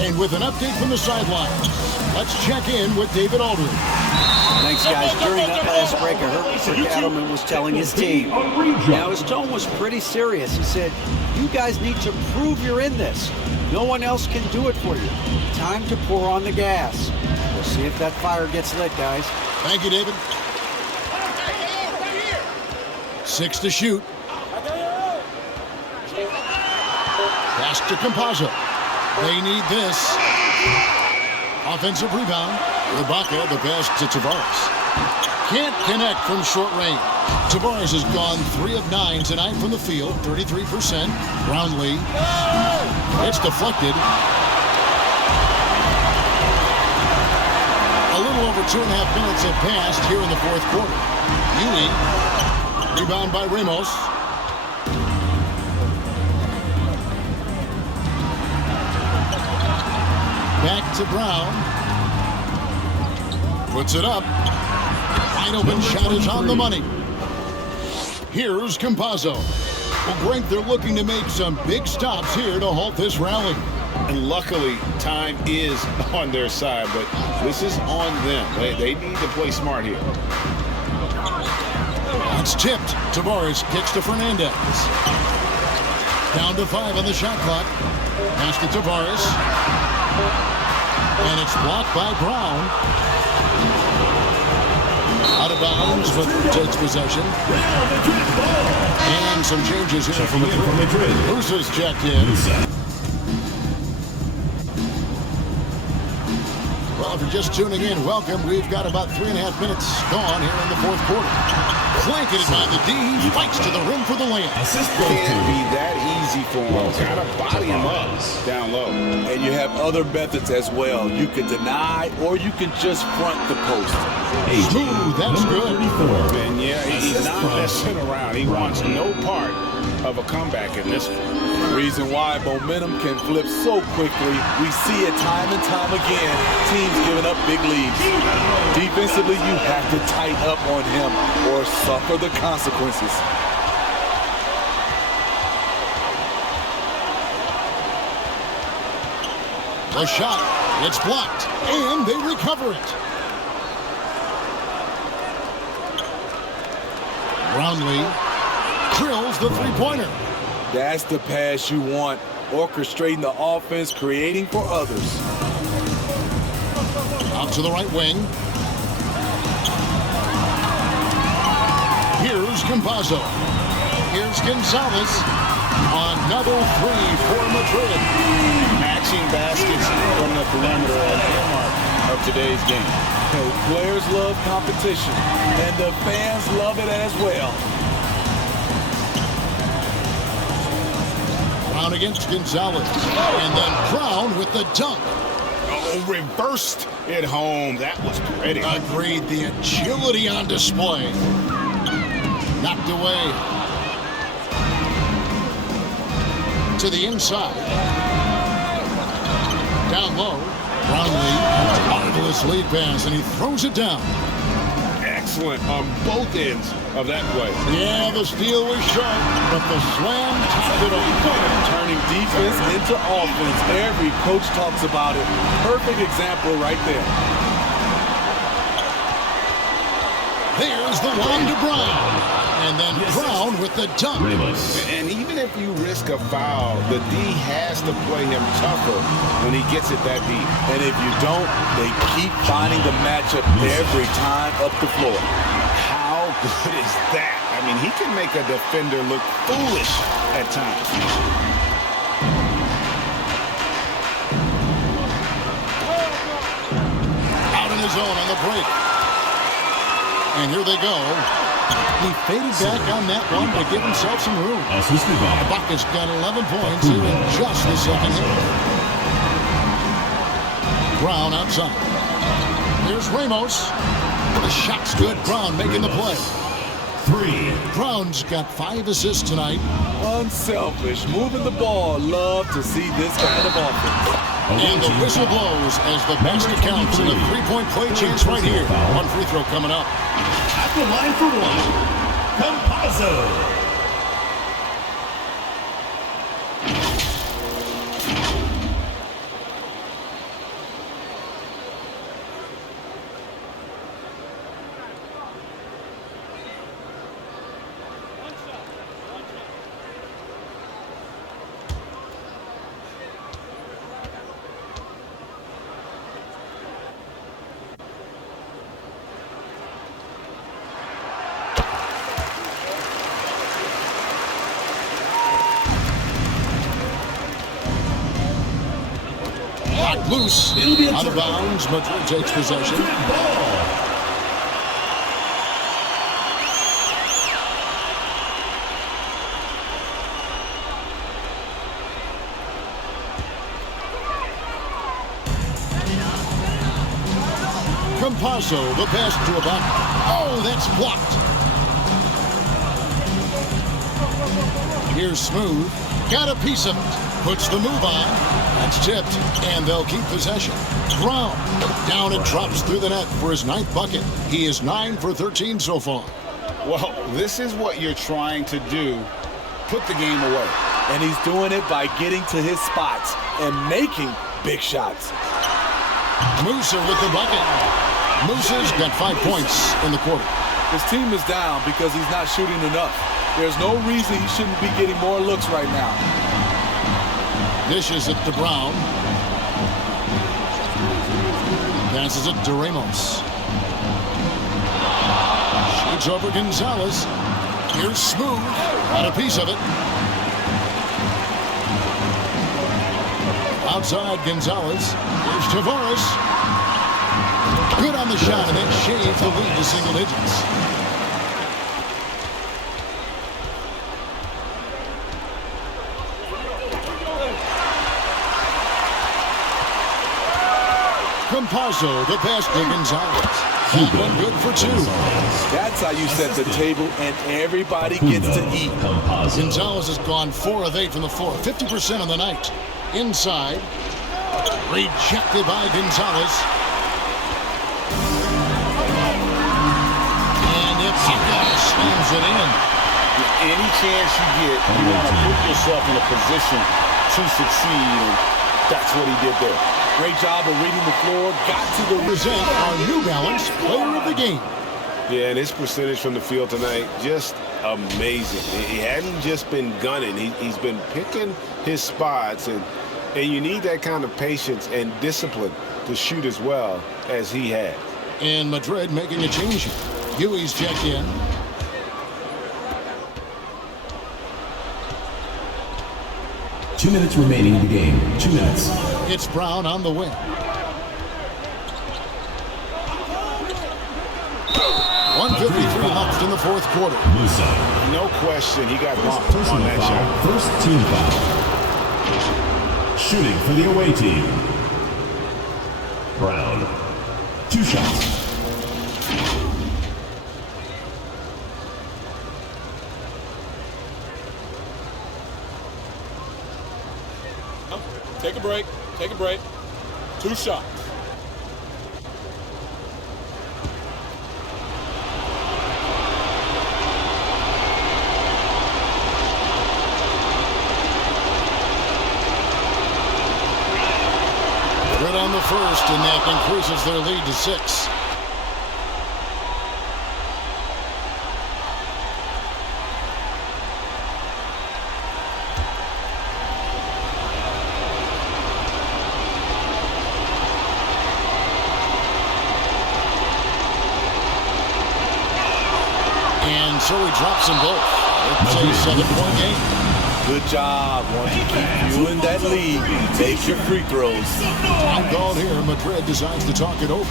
And with an update from the sidelines, let's check in with David Aldridge. Thanks, guys. During that last break, I heard what Rick Adelman was telling his team. Now, his tone was pretty serious. He said, you guys need to prove you're in this. No one else can do it for you. Time to pour on the gas. We'll see if that fire gets lit, guys. Thank you, David. 6 to shoot. Pass to Campazzo. They need this. Offensive rebound. Ibaka, the pass to Tavares. Can't connect from short range. Tavares has gone 3 of 9 tonight from the field, 33%. Brownlee. It's deflected. A little over 2.5 minutes have passed here in the fourth quarter. Huey. Rebound by Ramos. Back to Brown. Puts it up. Wide open shot is on the money. Here's Campazzo. Well, Greg, they're looking to make some big stops here to halt this rally. And luckily, time is on their side, but this is on them. They need to play smart here. It's tipped. Tavares kicks to Fernandez. Down to 5 on the shot clock. Pass to Tavares. And it's blocked by Brown. Out of bounds, but takes possession. And some changes here from Madrid. Bruce's checked in. Well, if you're just tuning in, welcome. We've got about 3.5 minutes gone here in the fourth quarter. Blanketed by the D. He fights to the rim for the layup. Can't be that easy for him. Gotta body him up down low. And you have other methods as well. You can deny or you can just front the post. Smooth, that's good. And yeah, he's not messing around. He wants no part of a comeback in this one. Reason why momentum can flip so quickly. We see it time and time again. Teams giving up big leads. Defensively, you have to tighten up on him or suffer the consequences. The shot, it's blocked, and they recover it. Brownlee drills the three-pointer. That's the pass you want. Orchestrating the offense, creating for others. Out to the right wing. Here's Campazzo. Here's Gonzalez. Another three for Madrid. Matching baskets from the perimeter are the earmark of today's game. Players love competition, and the fans love it as well. Brown against Gonzalez. And then Brown with the dunk. Oh, reversed it home. That was pretty. Agreed. The agility on display. Knocked away. To the inside. Down low. Brownlee. Marvelous lead pass, and he throws it down. Excellent on both ends of that play. Yeah, the steal was sharp, but the slam topped it off. Turning defense into offense. Every coach talks about it. Perfect example right there. There's the one to Brown. And then Brown with the dunk. And even if you risk a foul, the D has to play him tougher when he gets it that deep. And if you don't, they keep finding the matchup every time up the floor. How good is that? I mean, he can make a defender look foolish at times. Out in his zone on the break. And here they go. He faded back on that one to give himself some room. Ibaka's got 11 points here in just the second half. Brown outside. Here's Ramos. The shot's good. Brown making the play. Brown's got 5 assists tonight. Unselfish, moving the ball. Love to see this kind of offense. And the whistle blows as the basket counts and a three-point play chance right here. One free throw coming up. At the line for one, Campazzo. Loose, out of bounds, Madrid takes possession. Campazzo, the pass to Ibaka. Oh, that's blocked. Here's Smooth, got a piece of it, puts the move on. That's tipped, and they'll keep possession. Brown down and drops through the net for his 9th bucket. He is 9 for 13 so far. Well, this is what you're trying to do. Put the game away. And he's doing it by getting to his spots and making big shots. Musa with the bucket. Musa's got 5 points in the quarter. His team is down because he's not shooting enough. There's no reason he shouldn't be getting more looks right now. Dishes it to Brown. Passes it to Ramos. Shoots over Gonzalez. Here's Smooth. Got a piece of it. Outside Gonzalez. Here's Tavares. Good on the shot, and that shaves the lead to single digits. Campazzo, the pass to Gonzalez. That one good for 2. That's how you set the table, and everybody gets to eat. Gonzalez has gone 4 of 8 from the floor, 50% on the night. Inside, rejected by Gonzalez. And Ibaka slams it in. Any chance you get, you want to put yourself in a position to succeed, and that's what he did there. Great job of reading the floor. Got to the present our New Balance Player of the Game. Yeah, and his percentage from the field tonight, just amazing. He hadn't just been gunning. He's been picking his spots, and you need that kind of patience and discipline to shoot as well as he had. And Madrid making a change. Huey's checked in. Two minutes remaining in the game. 2 minutes. It's Brown on the wing. .153 left in the fourth quarter. No question, he got bumped on that shot. First team foul. Shooting for the away team. Brown. 2 shots. Take a break. Take a break. 2 shots. Good on the first, and that increases their lead to 6. And so he drops them both. It's a 7-point game. Good job. Once you keep fueling that lead, take your free throws. Time called here. Madrid decides to talk it over.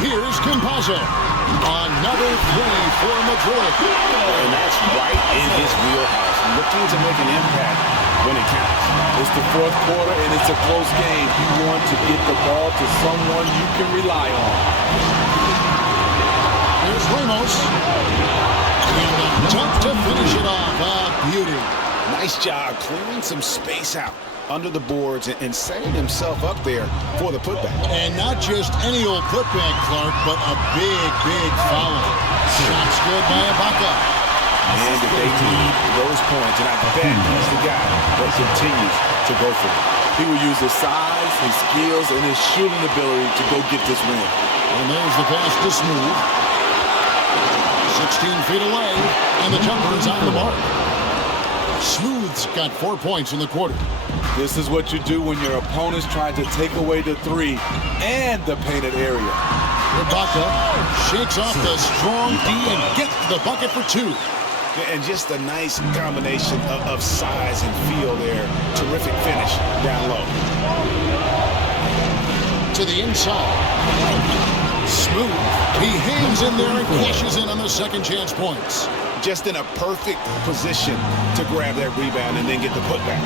Here's Campazzo. Another 3 for Madrid. And that's right in his wheelhouse. Looking to make an impact when it counts. It's the fourth quarter, and it's a close game. You want to get the ball to someone you can rely on. Here's Ramos. And a dunk to finish it off. A beauty. Nice job clearing some space out under the boards and setting himself up there for the putback. And not just any old putback, Clark, but a big foul. Shots good by Ibaka. And if they need those points, and I bet he's the guy that continues to go for it. He will use his size, his skills, and his shooting ability to go get this win. And there's the pass to Smooth. 16 feet away, and the jumper is on the mark. Smooth's got 4 points in the quarter. This is what you do when your opponents try to take away the 3 and the painted area. Ibaka shakes off the strong D and gets the bucket for 2. And just a nice combination of size and feel there. Terrific finish down low. To the inside. Smooth. He hangs in there and cashes in on the second chance points. Just in a perfect position to grab that rebound and then get the putback.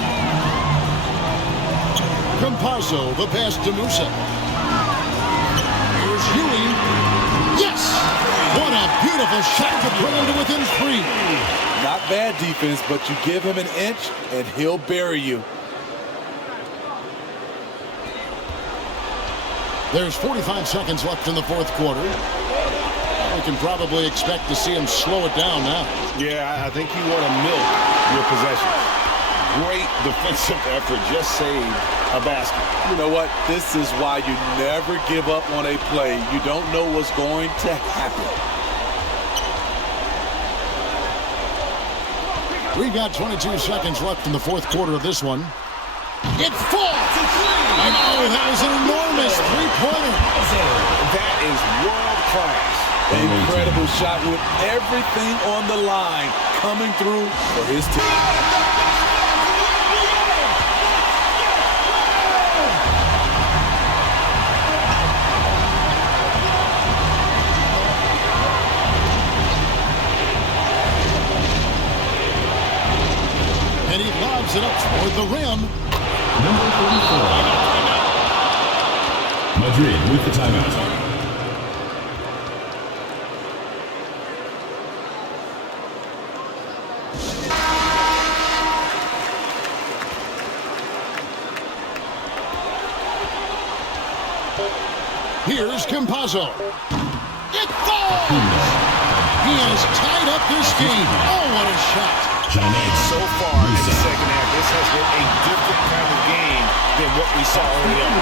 Campazzo, the pass to Musa. Here's Huey. Yes! What a beautiful shot to put him to within 3. Not bad defense, but you give him an inch and he'll bury you. There's 45 seconds left in the fourth quarter. We can probably expect to see him slow it down now. Yeah, I think you want to milk your possession. great defensive effort, just saved a basket. You know what? This is why you never give up on a play. You don't know what's going to happen. We've got 22 seconds left in the fourth quarter of this one. It falls! Oh, that was an enormous three-pointer. That is world-class. Incredible shot with everything on the line coming through for his team. And he lobs it up toward the rim. Number 34. Madrid with the timeout. Here's Campazzo. It falls! He has tied up this game. Oh, what a shot. So far in the second half, this has been a different kind of game than what we saw early on.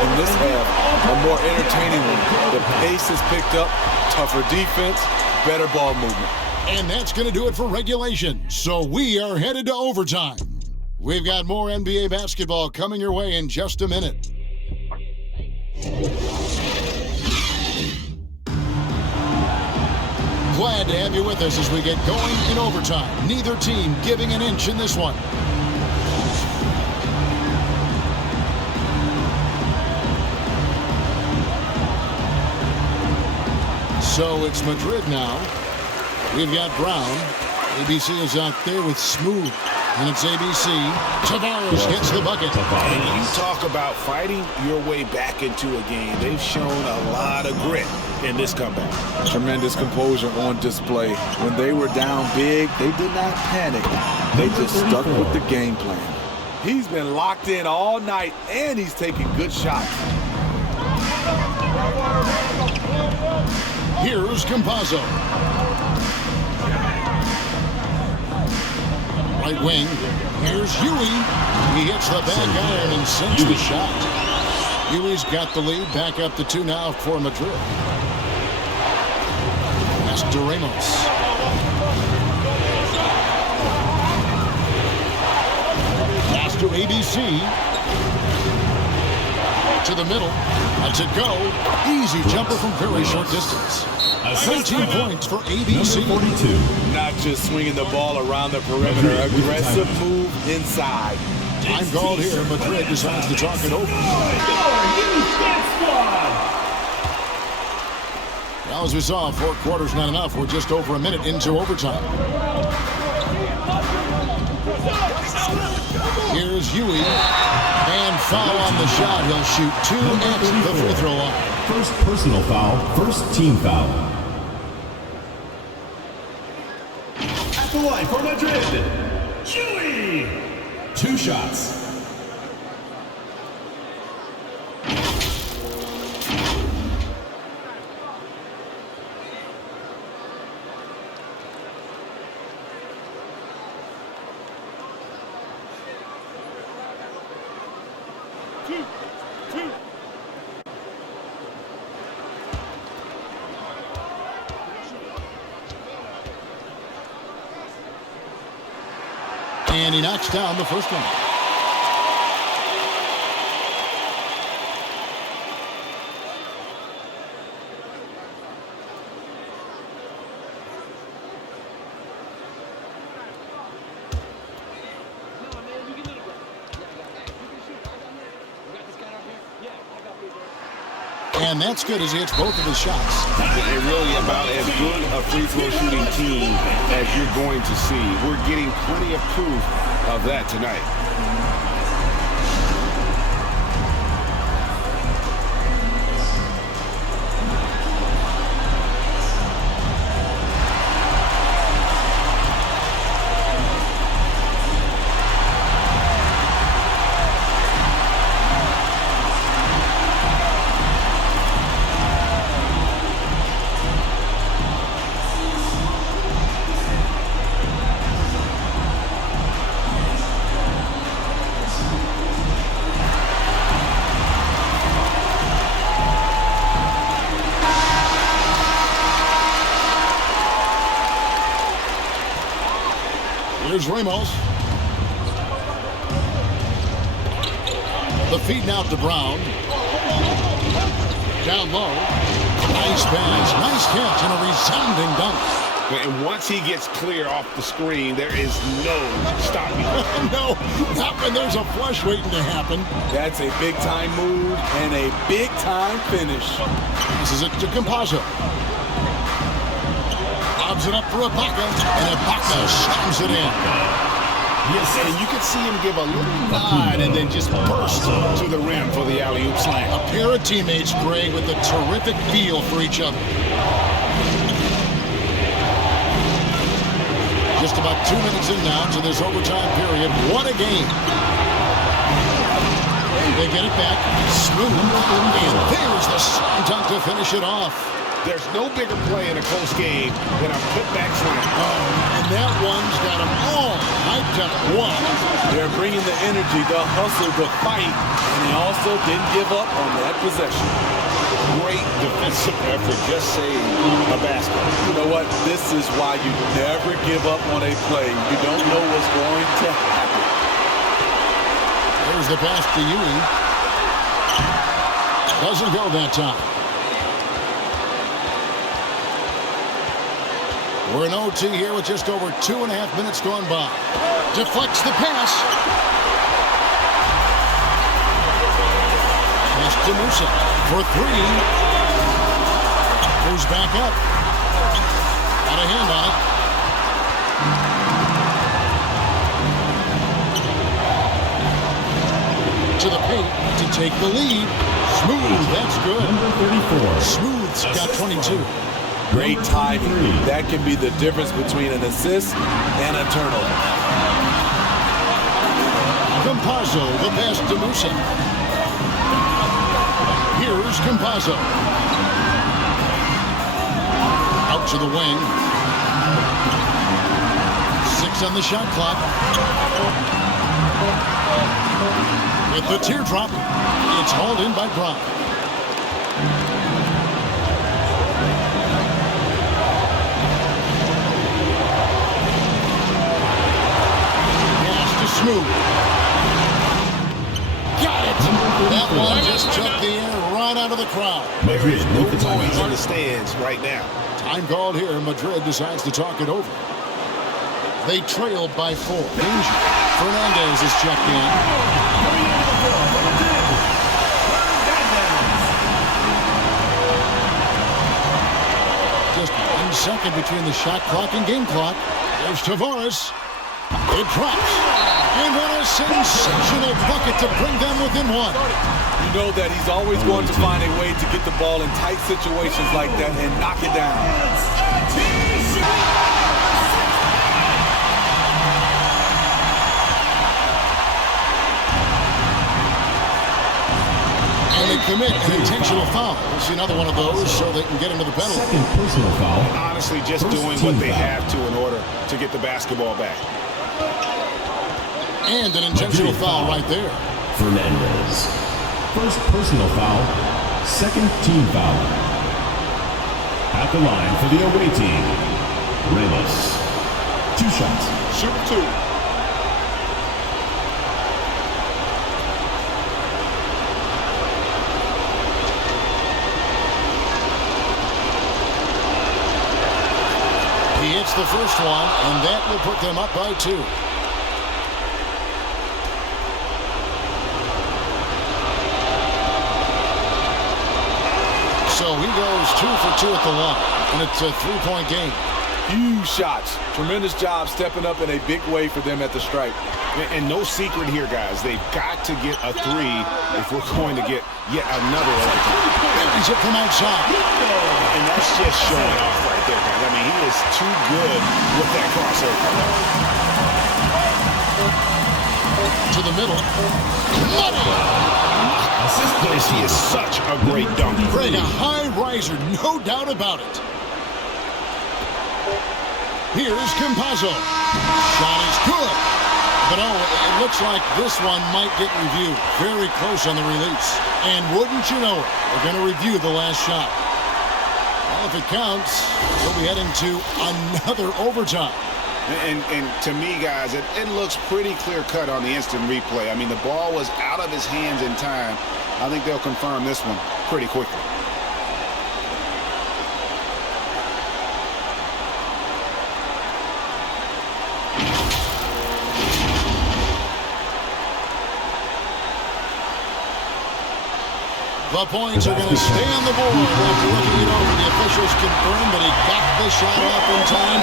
In this half, a more entertaining one. The pace has picked up, tougher defense, better ball movement. And that's going to do it for regulation. So we are headed to overtime. We've got more NBA basketball coming your way in just a minute. Glad to have you with us as we get going in overtime. Neither team giving an inch in this one. So it's Madrid now. We've got Brown. ABC is out there with Smooth. And it's ABC. Tavares gets the bucket. And you talk about fighting your way back into a game. They've shown a lot of grit in this comeback. Tremendous composure on display. When they were down big, they did not panic. They just stuck with the game plan. He's been locked in all night, and he's taking good shots. Here's Campazzo. Right wing. Here's Huey. He hits the back iron and sinks the shot. Huey's got the lead. Back up to 2 now for Madrid. Pass to Ramos. Pass to ABC. To the middle. Lets it go. Easy jumper from very short distance. 13 points for ABC. 42. Not just swinging the ball around the perimeter. Aggressive move inside. Time called here. Madrid decides to talk it over. Now, as we saw, 4 quarters not enough. We're just over a minute into overtime. Here's Huey. And foul on the shot. He'll shoot 2 at the free throw line. First personal foul, first team foul. At the line for Madrid, Huey. 2 shots. And he knocks down the first one. And that's good as he hits both of his shots. They're really about as good a free throw shooting team as you're going to see. We're getting plenty of proof of that tonight. Here's Ramos. The feed now to Brown. Down low. Nice pass. Nice catch and a resounding dunk. And once he gets clear off the screen, there is no stopping. No, not when there's a flush waiting to happen. That's a big-time move and a big-time finish. This is it to Campazzo. Lobs it up for Ibaka, and Ibaka slams it in. Yes, and you can see him give a little nod and then just burst to the rim for the alley-oop slam. A pair of teammates, Greg, with a terrific feel for each other. Just about 2 minutes in now to this overtime period. What a game. They get it back. Smooth. And there's the slam dunk to finish it off. There's no bigger play in a close game than a putback slam. And that one's got them all hyped up. One. They're bringing the energy, the hustle, the fight, and they also didn't give up on that possession. Great defensive effort, just saying a basket. You know what? This is why you never give up on a play. You don't know what's going to happen. There's the pass to Yui. Doesn't go that time. We're in OT here with just over 2.5 minutes gone by. Deflects the pass. Pass to Musa for three. Moves back up. Got a hand on it. To the paint to take the lead. Smooth, that's good. Number 34. Smooth's got 22. Great timing. That can be the difference between an assist and a turnover. Campazzo, the pass to Musa. Here's Campazzo. Out to the wing. 6 on the shot clock. With the teardrop, it's hauled in by Brown. Smooth. Got it. That one just took the air right out of the crowd. There is no noise in the stands right now. Time called here. Madrid decides to talk it over. They trailed by 4. Danger. Fernandez is checked in. Just 1 second between the shot clock and game clock. There's Tavares. It drops. And what a sensational bucket to bring them within 1. You know that he's always going to find a way to get the ball in tight situations like that and knock it down. And they commit an intentional foul. We'll see another one of those so they can get into the penalty. Second personal foul. Honestly, just doing what they have to in order to get the basketball back. And an intentional foul right there. Fernandez. First personal foul. Second team foul. At the line for the away team, Ramos. 2 shots. Shoot 2. He hits the first one, and that will put them up by 2. So he goes 2 for 2 at the line, and it's a 3-point game. Huge shots. Tremendous job stepping up in a big way for them at the stripe. And no secret here, guys. They've got to get a 3 if we're going to get yet another electric. He's it from outside. And that's just showing off right there, guys. I mean, he is too good with that crossover. To the middle. He is such a great dunker. Greg, a high riser, no doubt about it. Here's Campazzo. Shot is good. But oh, it looks like this one might get reviewed. Very close on the release. And wouldn't you know it, they're going to review the last shot. Well, if it counts, we'll be heading to another overtime. And to me, guys, it looks pretty clear-cut on the instant replay. I mean, the ball was out of his hands in time. I think they'll confirm this one pretty quickly. The points are going to stay on the board after looking it over. The officials confirm that he got the shot off in time.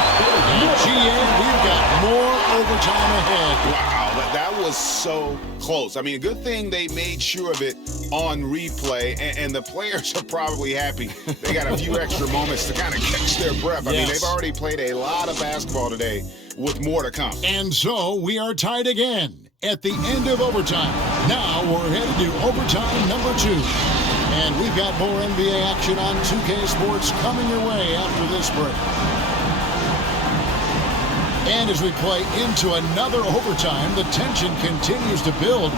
And GA, we've got more overtime ahead. Wow, that was so close. I mean, a good thing they made sure of it on replay, and the players are probably happy. They got a few extra moments to kind of catch their breath. I mean, they've already played a lot of basketball today with more to come. And so we are tied again at the end of overtime. Now we're headed to overtime number 2. And we've got more NBA action on 2K Sports coming your way after this break. And as we play into another overtime, the tension continues to build.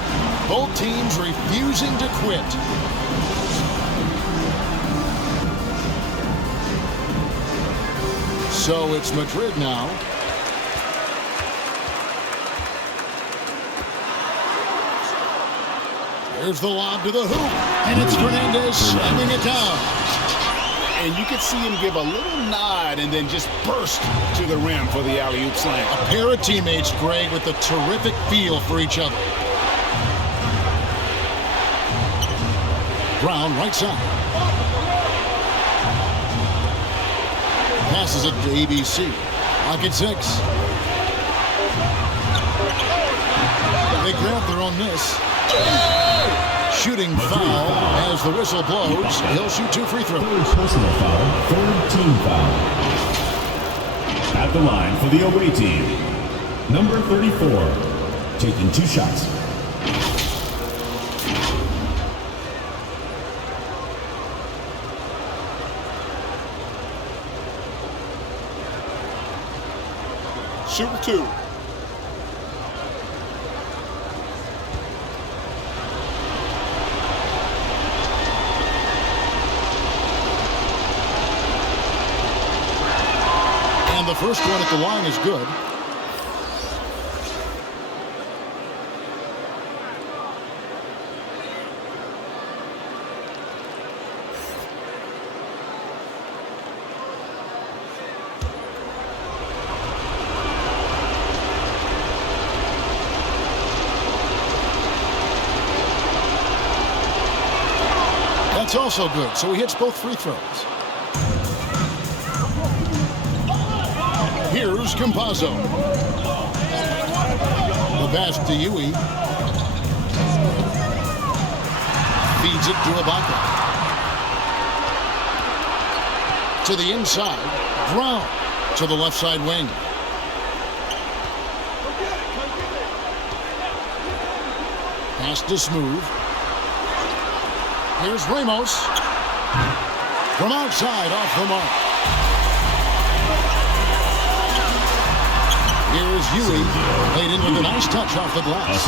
Both teams refusing to quit. So it's Madrid now. Here's the lob to the hoop, and it's Fernandez slamming it down. And you could see him give a little nod and then just burst to the rim for the alley-oop slam. A pair of teammates, Greg, with a terrific feel for each other. Brown, right side. Passes it to ABC. Pocket 6. They grab their own miss. Shooting foul as the whistle blows. He'll shoot 2 free throws. Third personal foul, third team foul. At the line for the away team, number 34, taking 2 shots. Shooting 2. And the first one at the line is good. That's also good, so he hits both free throws. Here's Campazzo. The pass to Yui. Feeds it to Ibaka. To the inside. Brown to the left side wing. Pass to Smooth. Here's Ramos. From outside, off the mark. Here's Yui. Laid in with a nice touch off the glass.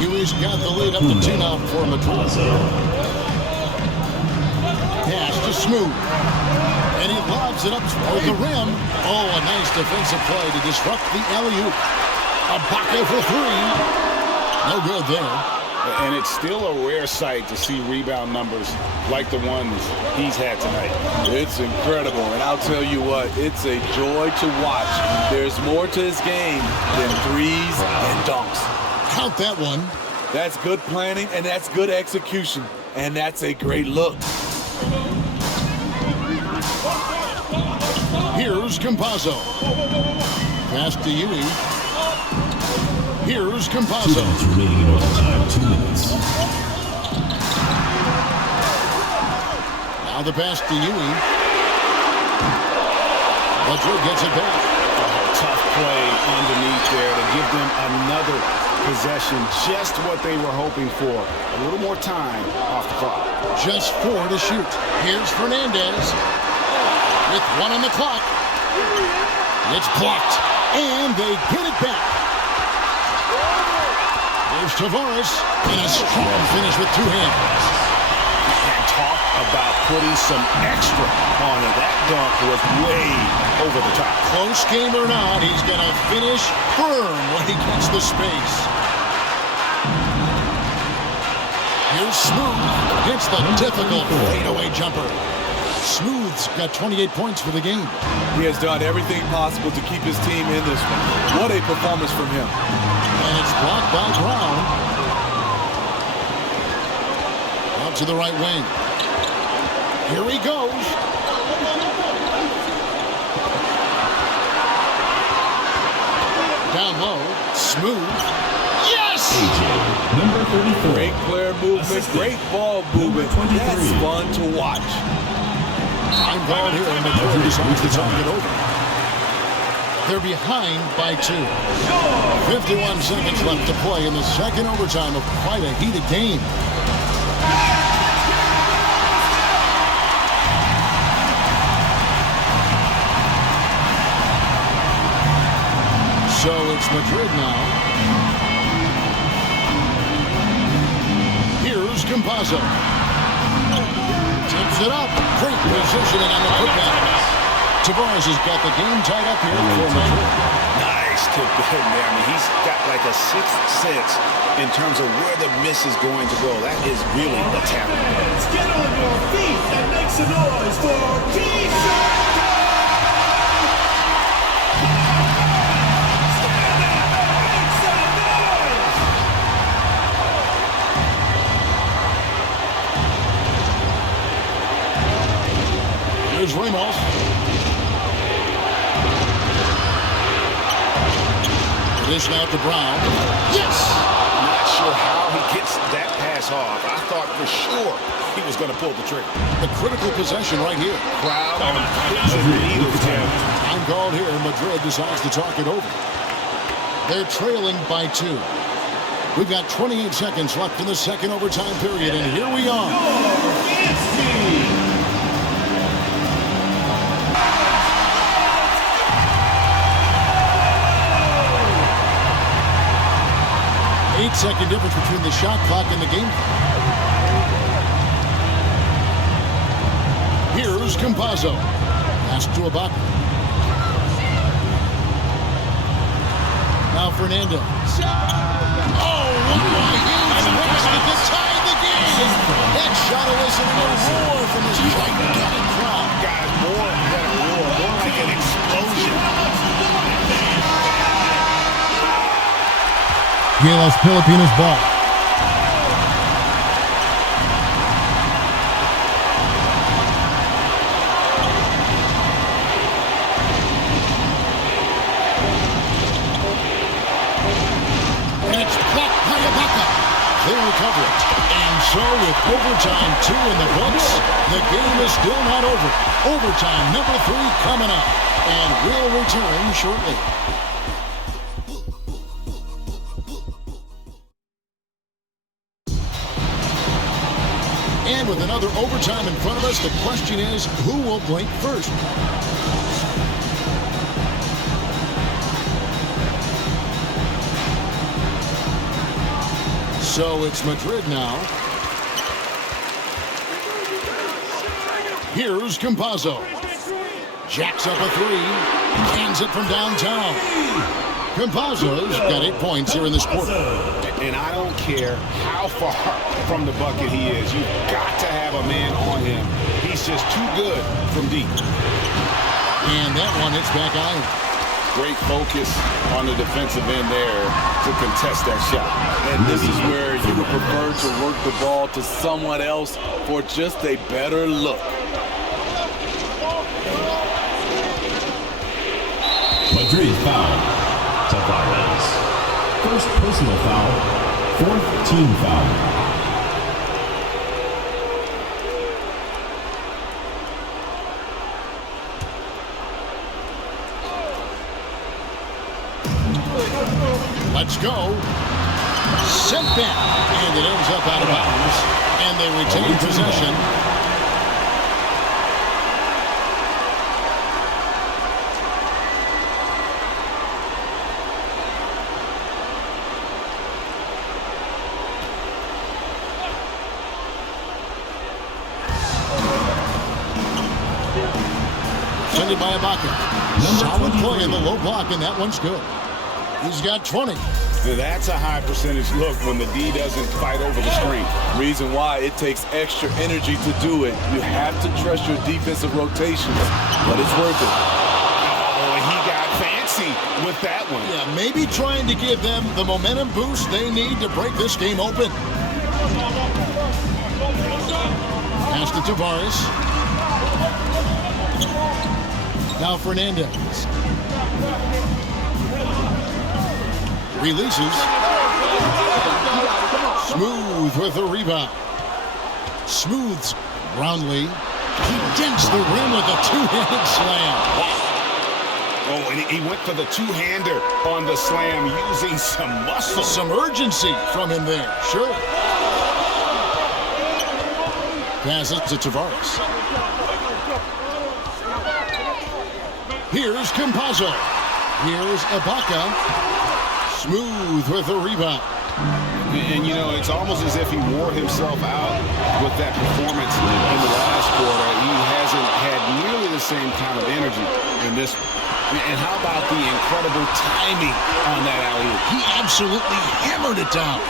Yui's got the lead up to 2 now for Madrid. Pass to Smooth. And he lobs it up toward the rim. Oh, a nice defensive play to disrupt the alley-oop. Ibaka for 3. No good there. And it's still a rare sight to see rebound numbers like the ones he's had tonight. It's incredible, and I'll tell you what, it's a joy to watch. There's more to his game than threes and dunks. Count that one. That's good planning, and that's good execution, and that's a great look. Here's Campazzo. Pass to Yui. Here's Campazzo. 2 minutes remaining in overtime, 2 minutes. Now the pass to Yui. Madrid gets it back. Tough play underneath there to give them another possession. Just what they were hoping for. A little more time off the clock. Just 4 to shoot. Here's Fernandez. With 1 on the clock. It's blocked. And they get it back. There's Tavares, and a strong finish with 2 hands. And talk about putting some extra on it. That dunk was way over the top. Close game or not, he's going to finish firm when he gets the space. Here's Smooth. Hits the difficult fadeaway jumper. Smooth's got 28 points for the game. He has done everything possible to keep his team in this one. What a performance from him. And it's blocked by Brown. Out to the right wing. Here he goes. Down low. Smooth. Yes! AJ, number 34. Great player movement, great ball movement. That's fun to watch. Time ball here, and Madrid decides to turn it over. They're behind by 2. 51 seconds left to play in the second overtime of quite a heated game. So it's Madrid now. Here's Campazzo. Tips it up. Great positioning on the putback. Tavares has got the game tied up here for Madrid. Nice tip in there. I mean, he's got like a sixth sense in terms of where the miss is going to go. That is really a talent. Let's get on your feet and make some noise for T-shirt. Here's Ramos. Dish now to Brown. Yes! Not sure how he gets that pass off. I thought for sure he was going to pull the trigger. The critical possession right here. Crowd on pins and needles, Tim. Time called here. Madrid decides to talk it over. They're trailing by 2. We've got 28 seconds left in the second overtime period, and here we are. 8-second difference between the shot clock and the game clock. Here's Campazzo. Pass to Ibaka. Now Fernandez. Oh, what a huge basket to tie the game. That shot elicited a roar from this gigantic crowd. Guys, more than a roar, more like an explosion. GILAS Pilipinas ball. And it's blocked by Ibaka. They recover it. And so with overtime 2 in the books, the game is still not over. Overtime number 3 coming up. And we'll return shortly. And with another overtime in front of us, the question is, who will blink first? So it's Madrid now. Here's Campazzo. Jacks up a 3. Cans it from downtown. Campazzo's got 8 points here in this quarter. And I don't care how far from the bucket he is. You've got to have a man on him. He's just too good from deep. And that one hits back iron. Great focus on the defensive end there to contest that shot. And this is where you would prefer to work the ball to someone else for just a better look. Madrid foul. Tavares. First personal foul. 4th team foul. Let's go. Sent back. And it ends up out of bounds. And they retain possession. defended by Ibaka. Solid play in the low block, and that one's good. He's got 20. That's a high percentage look when the D doesn't fight over the screen. Reason why it takes extra energy to do it. You have to trust your defensive rotations, but it's worth it. Oh, he got fancy with that one. Yeah, maybe trying to give them the momentum boost they need to break this game open. Pass to Tavares. Now Fernandez. Releases. Smooth with the rebound. Smooths roundly. He dents the rim with a two-handed slam. Oh, and he went for the two-hander on the slam using some muscle. Some urgency from him there, sure. Pass it to Tavares. Here's Campazzo. Here's Ibaka. Smooth with the rebound. And, you know, it's almost as if he wore himself out with that performance in the last quarter. He hasn't had nearly the same kind of energy in this. And how about the incredible timing on that alley-oop? He absolutely hammered it down.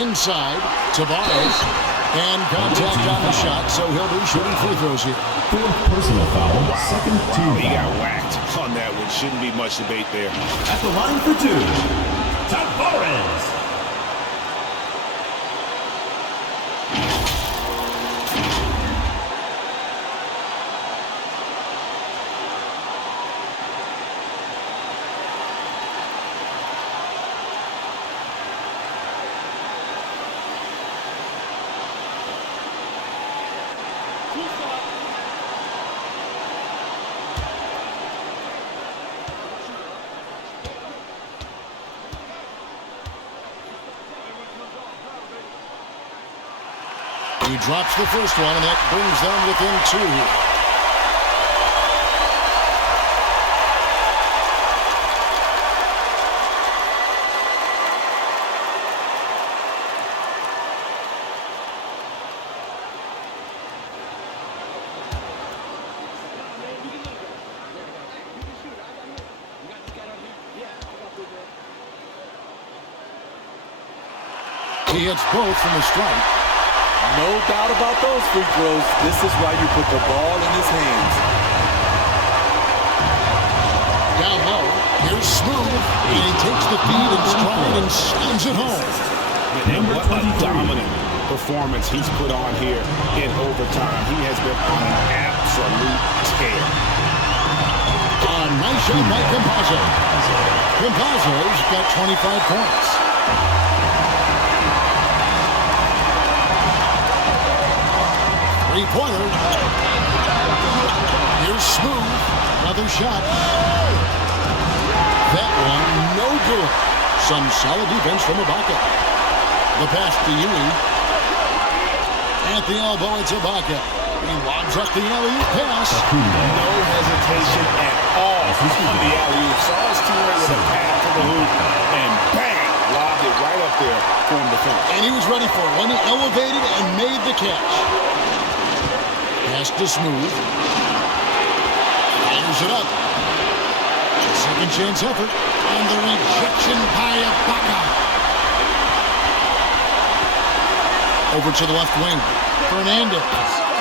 Inside, Tavares. And contact on the shot, so he'll be shooting free throws here. Fourth personal foul, second team He got foul. whacked on that one. Shouldn't be much debate there. At the line for two, Tavares. He drops the first one, and that brings them within two here. He hits both from the strike. No doubt about those free throws. This is why you put the ball in his hands. Down low, here's Smooth, and he takes the feed in stride and slams it home. And what a dominant performance he's put on here in overtime. He has been on an absolute tear. A nice shot by Campazzo. Campazzo's got 25 points. Three-pointer. Here's Smooth. Another shot. That one, no good. Some solid defense from Ibaka. The pass to Yui. At the elbow, it's Ibaka. He lobs up the alley-oop pass. No hesitation at all on the alley-oop. Saw his teammate with a pass to the hoop, and bang, lobbed it right up there for him to finish. And he was ready for it when he elevated and made the catch. Pass to Smooth. Fires it up. Second chance effort. And the rejection by Ibaka. Over to the left wing. Fernandez.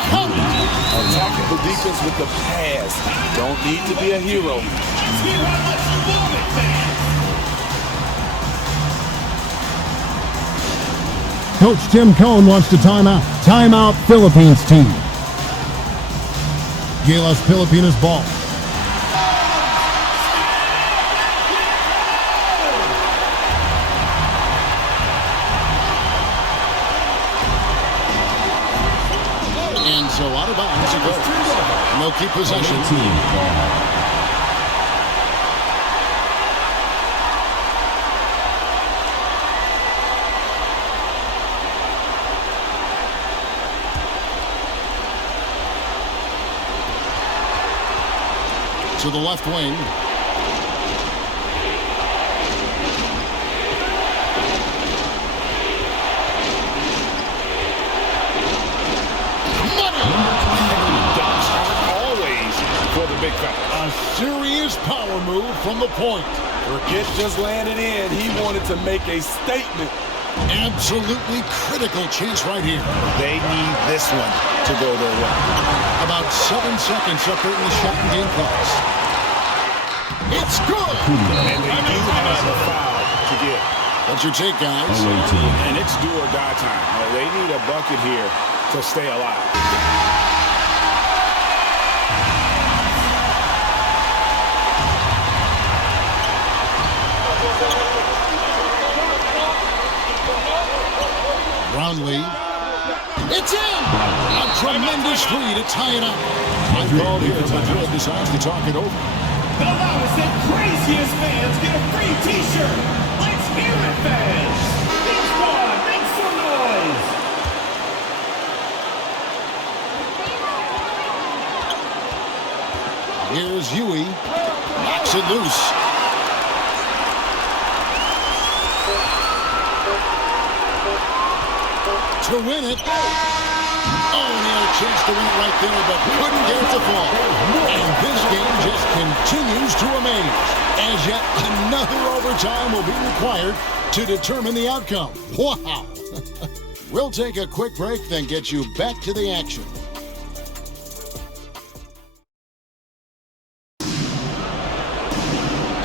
Attacking the defense with the pass. Don't need to be a hero. Coach Tim Cohn wants to timeout. Timeout Philippines team. GILAS Pilipinas ball. And so out of bounds it goes. No keep possession. To the left wing. Dunks aren't always move from the point. Forget just landing in. He wanted to make a statement. Absolutely critical chance right here. They need this one to go their way. About 7 seconds up there in the shot and game clocks. It's good! And they do have a foul to get. What's your take, guys? And it's do or die time. They need a bucket here to stay alive. Brownlee. It's in! A tremendous three to tie it up. I called here, Madrid decides to talk it over. The loudest and craziest fans get a free t-shirt. Let's hear it, fans. Each one, make some noise. Here's Huey. Knocks it loose. To win it. Oh, and he had a chance to win it right there, but couldn't get it to fall. And this game just continues to amaze, as yet another overtime will be required to determine the outcome. Wow. We'll take a quick break, then get you back to the action.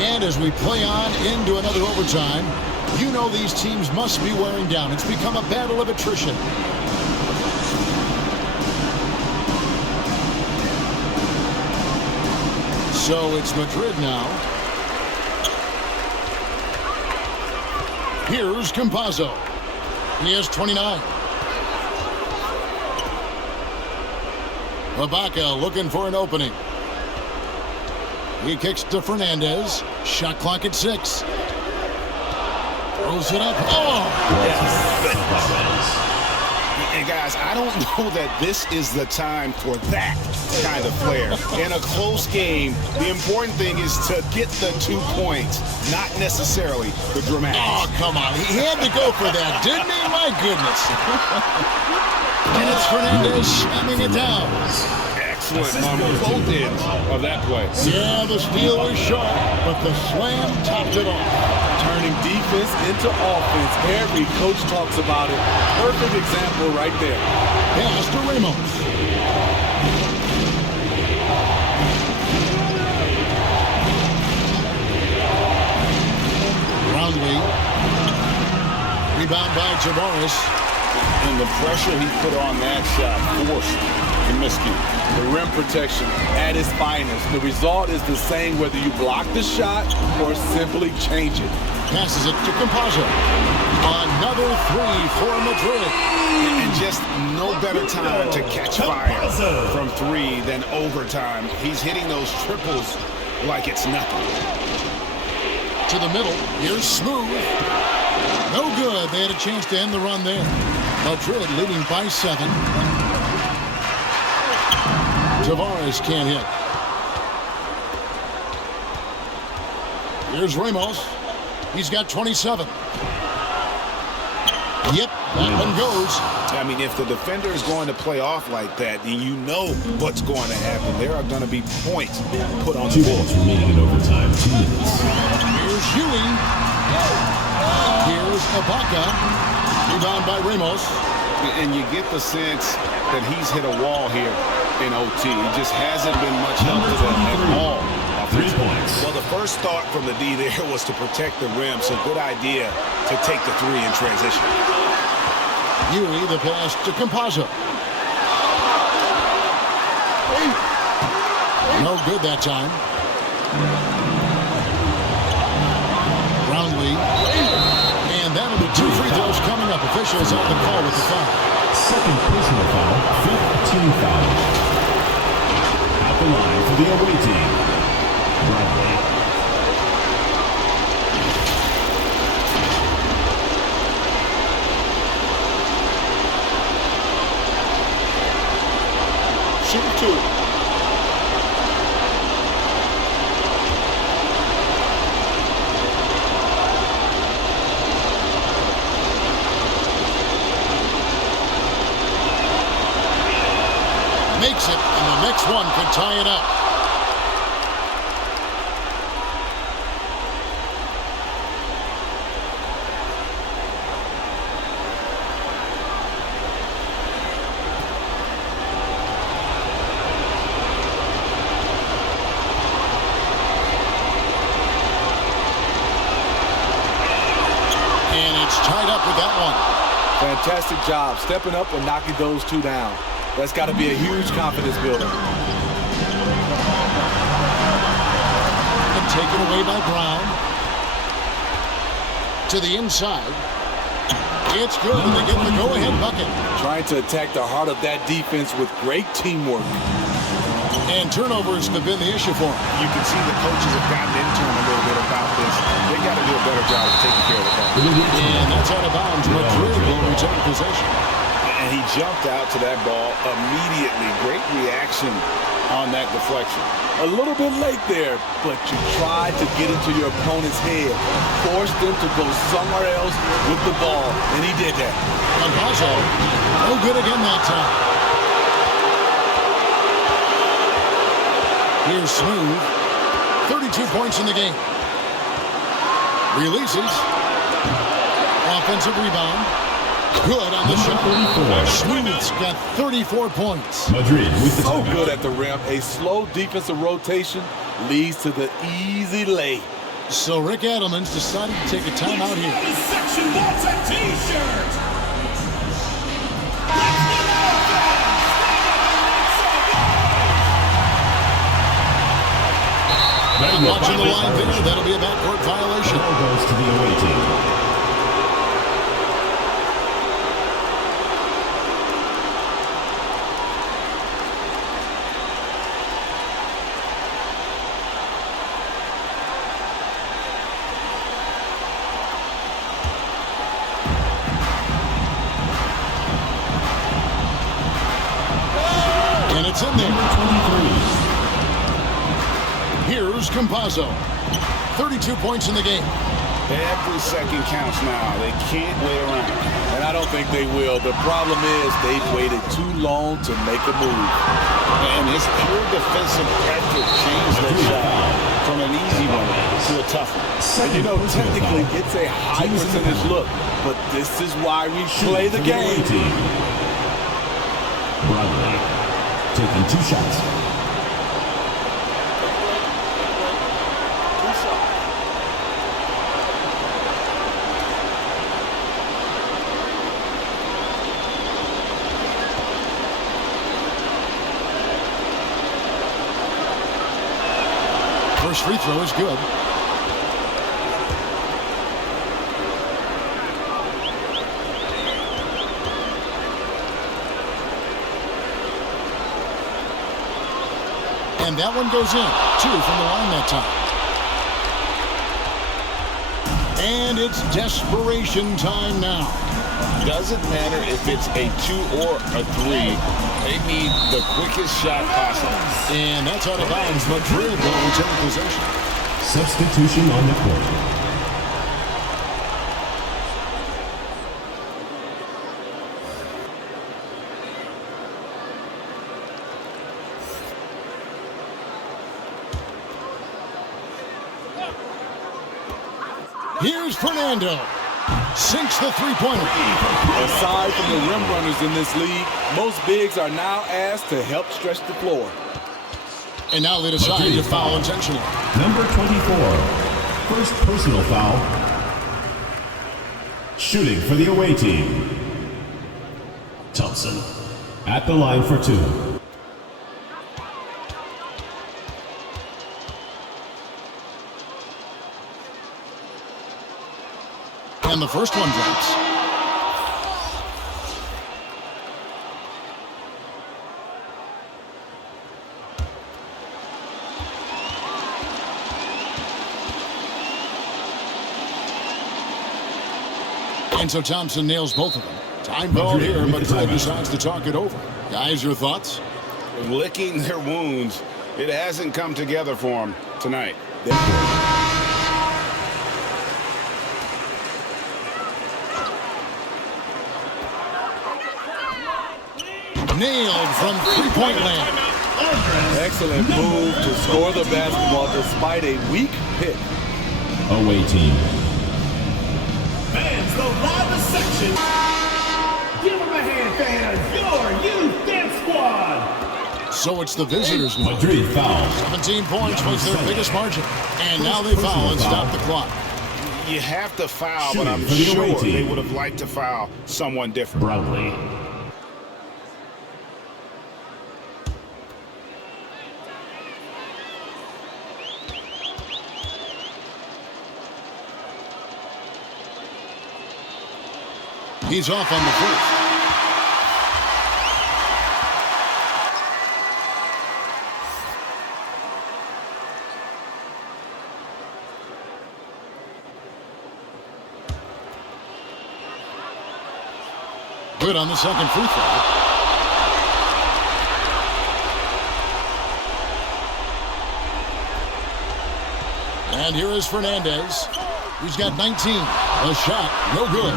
And as we play on into another overtime, you know these teams must be wearing down. It's become a battle of attrition. So it's Madrid now. Here's Campazzo. He has 29. Ibaka looking for an opening. He kicks to Fernandez. Shot clock at 6. Throws it up. Oh! Yes. And guys, I don't know that this is the time for that kind of flair. In a close game, the important thing is to get the 2 points, not necessarily the dramatics. Oh, come on. He had to go for that, didn't he? My goodness. And it's Fernandez slamming it down. Excellent on both ends of that play. Yeah, the steal was short, but the slam topped it off. Turning defense into offense. Every coach talks about it. Perfect example right there. Pass to Ramos. Brownlee. Rebound by Tavares. And the pressure he put on that shot forced Comiskey. The rim protection at its finest. The result is the same whether you block the shot or simply change it. Passes it to Campazzo. Another three for Madrid. And just no better time to catch fire from three than overtime. He's hitting those triples like it's nothing. To the middle. Here's Smooth. No good. They had a chance to end the run there. Madrid leading by 7. Tavares can't hit. Here's Ramos. He's got 27. Yep, that one goes. I mean, if the defender is going to play off like that, then you know what's going to happen. There are going to be points put on the board. 2 minutes remaining in overtime. 2 minutes. Here's Huey. Here's Ibaka. Rebound by Ramos. And you get the sense that he's hit a wall here in OT. He just hasn't been much help to them at all. 3 points. Well, the first thought from the D there was to protect the rim, so good idea to take the 3 in transition. Huey, the pass to Campazzo. No good that time. Brownlee. And that'll be 2 free throws coming up. Officials on the call with the foul. Second personal foul, 5th team foul. At the line for the away team. Brownlee. Shoot 2. Makes it, and the next one could tie it up. with that one. Fantastic job stepping up and knocking those two down. That's got to be a huge confidence builder. And taken away by Brown. To the inside. It's good, and they get the go-ahead bucket. Trying to attack the heart of that defense with great teamwork. And turnovers have been the issue for him. You can see the coaches have gotten into him a little bit about this. They got to do a better job of taking care of the ball. And that's out of bounds. Madrid will retain possession. And he jumped out to that ball immediately. Great reaction on that deflection. A little bit late there, but you tried to get into your opponent's head. Forced them to go somewhere else with the ball, and he did that. Campazzo, no good again that time. Here's Smooth. 32 points in the game. Releases. Offensive rebound. Good on the shot. Smooth's got 34 points. Madrid with the so good at the rim. A slow defensive rotation leads to the easy lay. So Rick Adelman's decided to take a timeout here. The section wants a t-shirt. Watching the line there, that'll be a backcourt violation. Ball goes to the away team. And it's in there. Number 23. Here's Campazzo. 32 points in the game. Every second counts now. They can't wait around. And I don't think they will. The problem is they've waited too long to make a move. And his pure defensive effort changed that shot from an easy one to a tough one. And you know, technically, it's a high percentage look. But this is why we play the game. Barangay taking 2 shots. First free throw is good. And that one goes in. 2 from the line that time. And it's desperation time now. Doesn't matter if it's a 2 or a 3. They need the quickest shot possible. And that's out of bounds. Madrid will retain possession. Substitution on the court. Here's Fernando. Sinks the three-pointer. Aside from the rim runners in this league, most bigs are now asked to help stretch the floor. And now they decide to foul intentionally. Number 24. First personal foul. Shooting for the away team. Thompson at the line for 2. And the first one drops. And so Thompson nails both of them. Time ball here. Madrid decides to talk it over. Guys, your thoughts? Licking their wounds. It hasn't come together for them tonight. Nailed from three-point land. Excellent move to score the basketball despite a weak pick. Away team. Fans, the loudest section. Give them a hand, fans. Your youth dance squad. So it's the visitors now. Madrid foul. 17 points was their biggest margin. And now they foul and stop the clock. You have to foul, but Shooting I'm for the sure away team. they would have liked to foul someone different. Brownlee. He's off on the first. Good on the second free throw. And here is Fernandez. He's got 19. A shot, no good.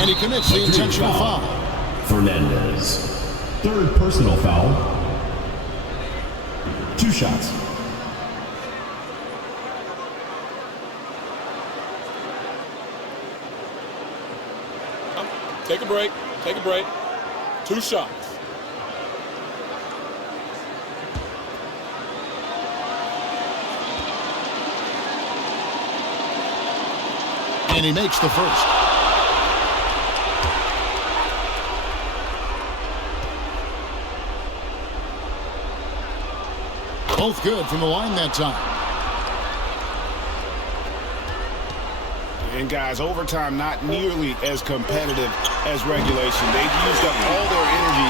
And he commits the intentional foul. Fernandez. Third personal foul. 2 shots. Take a break. Take a break. 2 shots. And he makes the first. Both good from the line that time. And guys, overtime not nearly as competitive as regulation. They've used up all their energy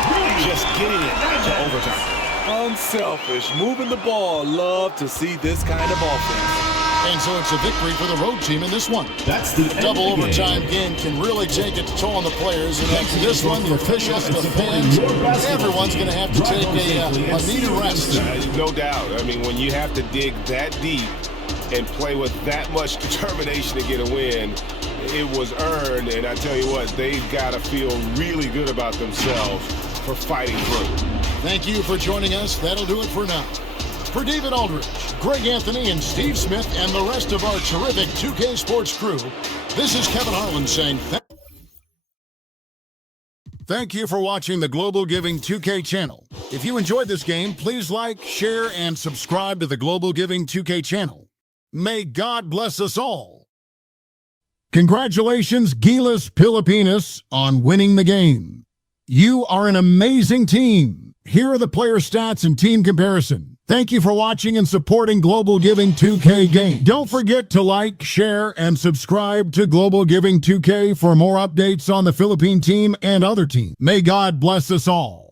just getting it to overtime. Unselfish, moving the ball. Love to see this kind of offense. And so it's a victory for the road team in this one. That's the double overtime game can really take its toll on the players. And after this one, the officials, the fans, everyone's going to have to take a needed rest. No doubt. I mean, when you have to dig that deep and play with that much determination to get a win, it was earned. And I tell you what, they've got to feel really good about themselves for fighting through. Thank you for joining us. That'll do it for now. For David Aldridge, Greg Anthony, and Steve Smith, and the rest of our terrific 2K Sports crew, this is Kevin Harlan saying thank you for watching the Global Giving 2K channel. If you enjoyed this game, please like, share, and subscribe to the Global Giving 2K channel. May God bless us all. Congratulations, GILAS Pilipinas, on winning the game. You are an amazing team. Here are the player stats and team comparison. Thank you for watching and supporting Global Giving 2K game. Don't forget to like, share, and subscribe to Global Giving 2K for more updates on the Philippine team and other teams. May God bless us all.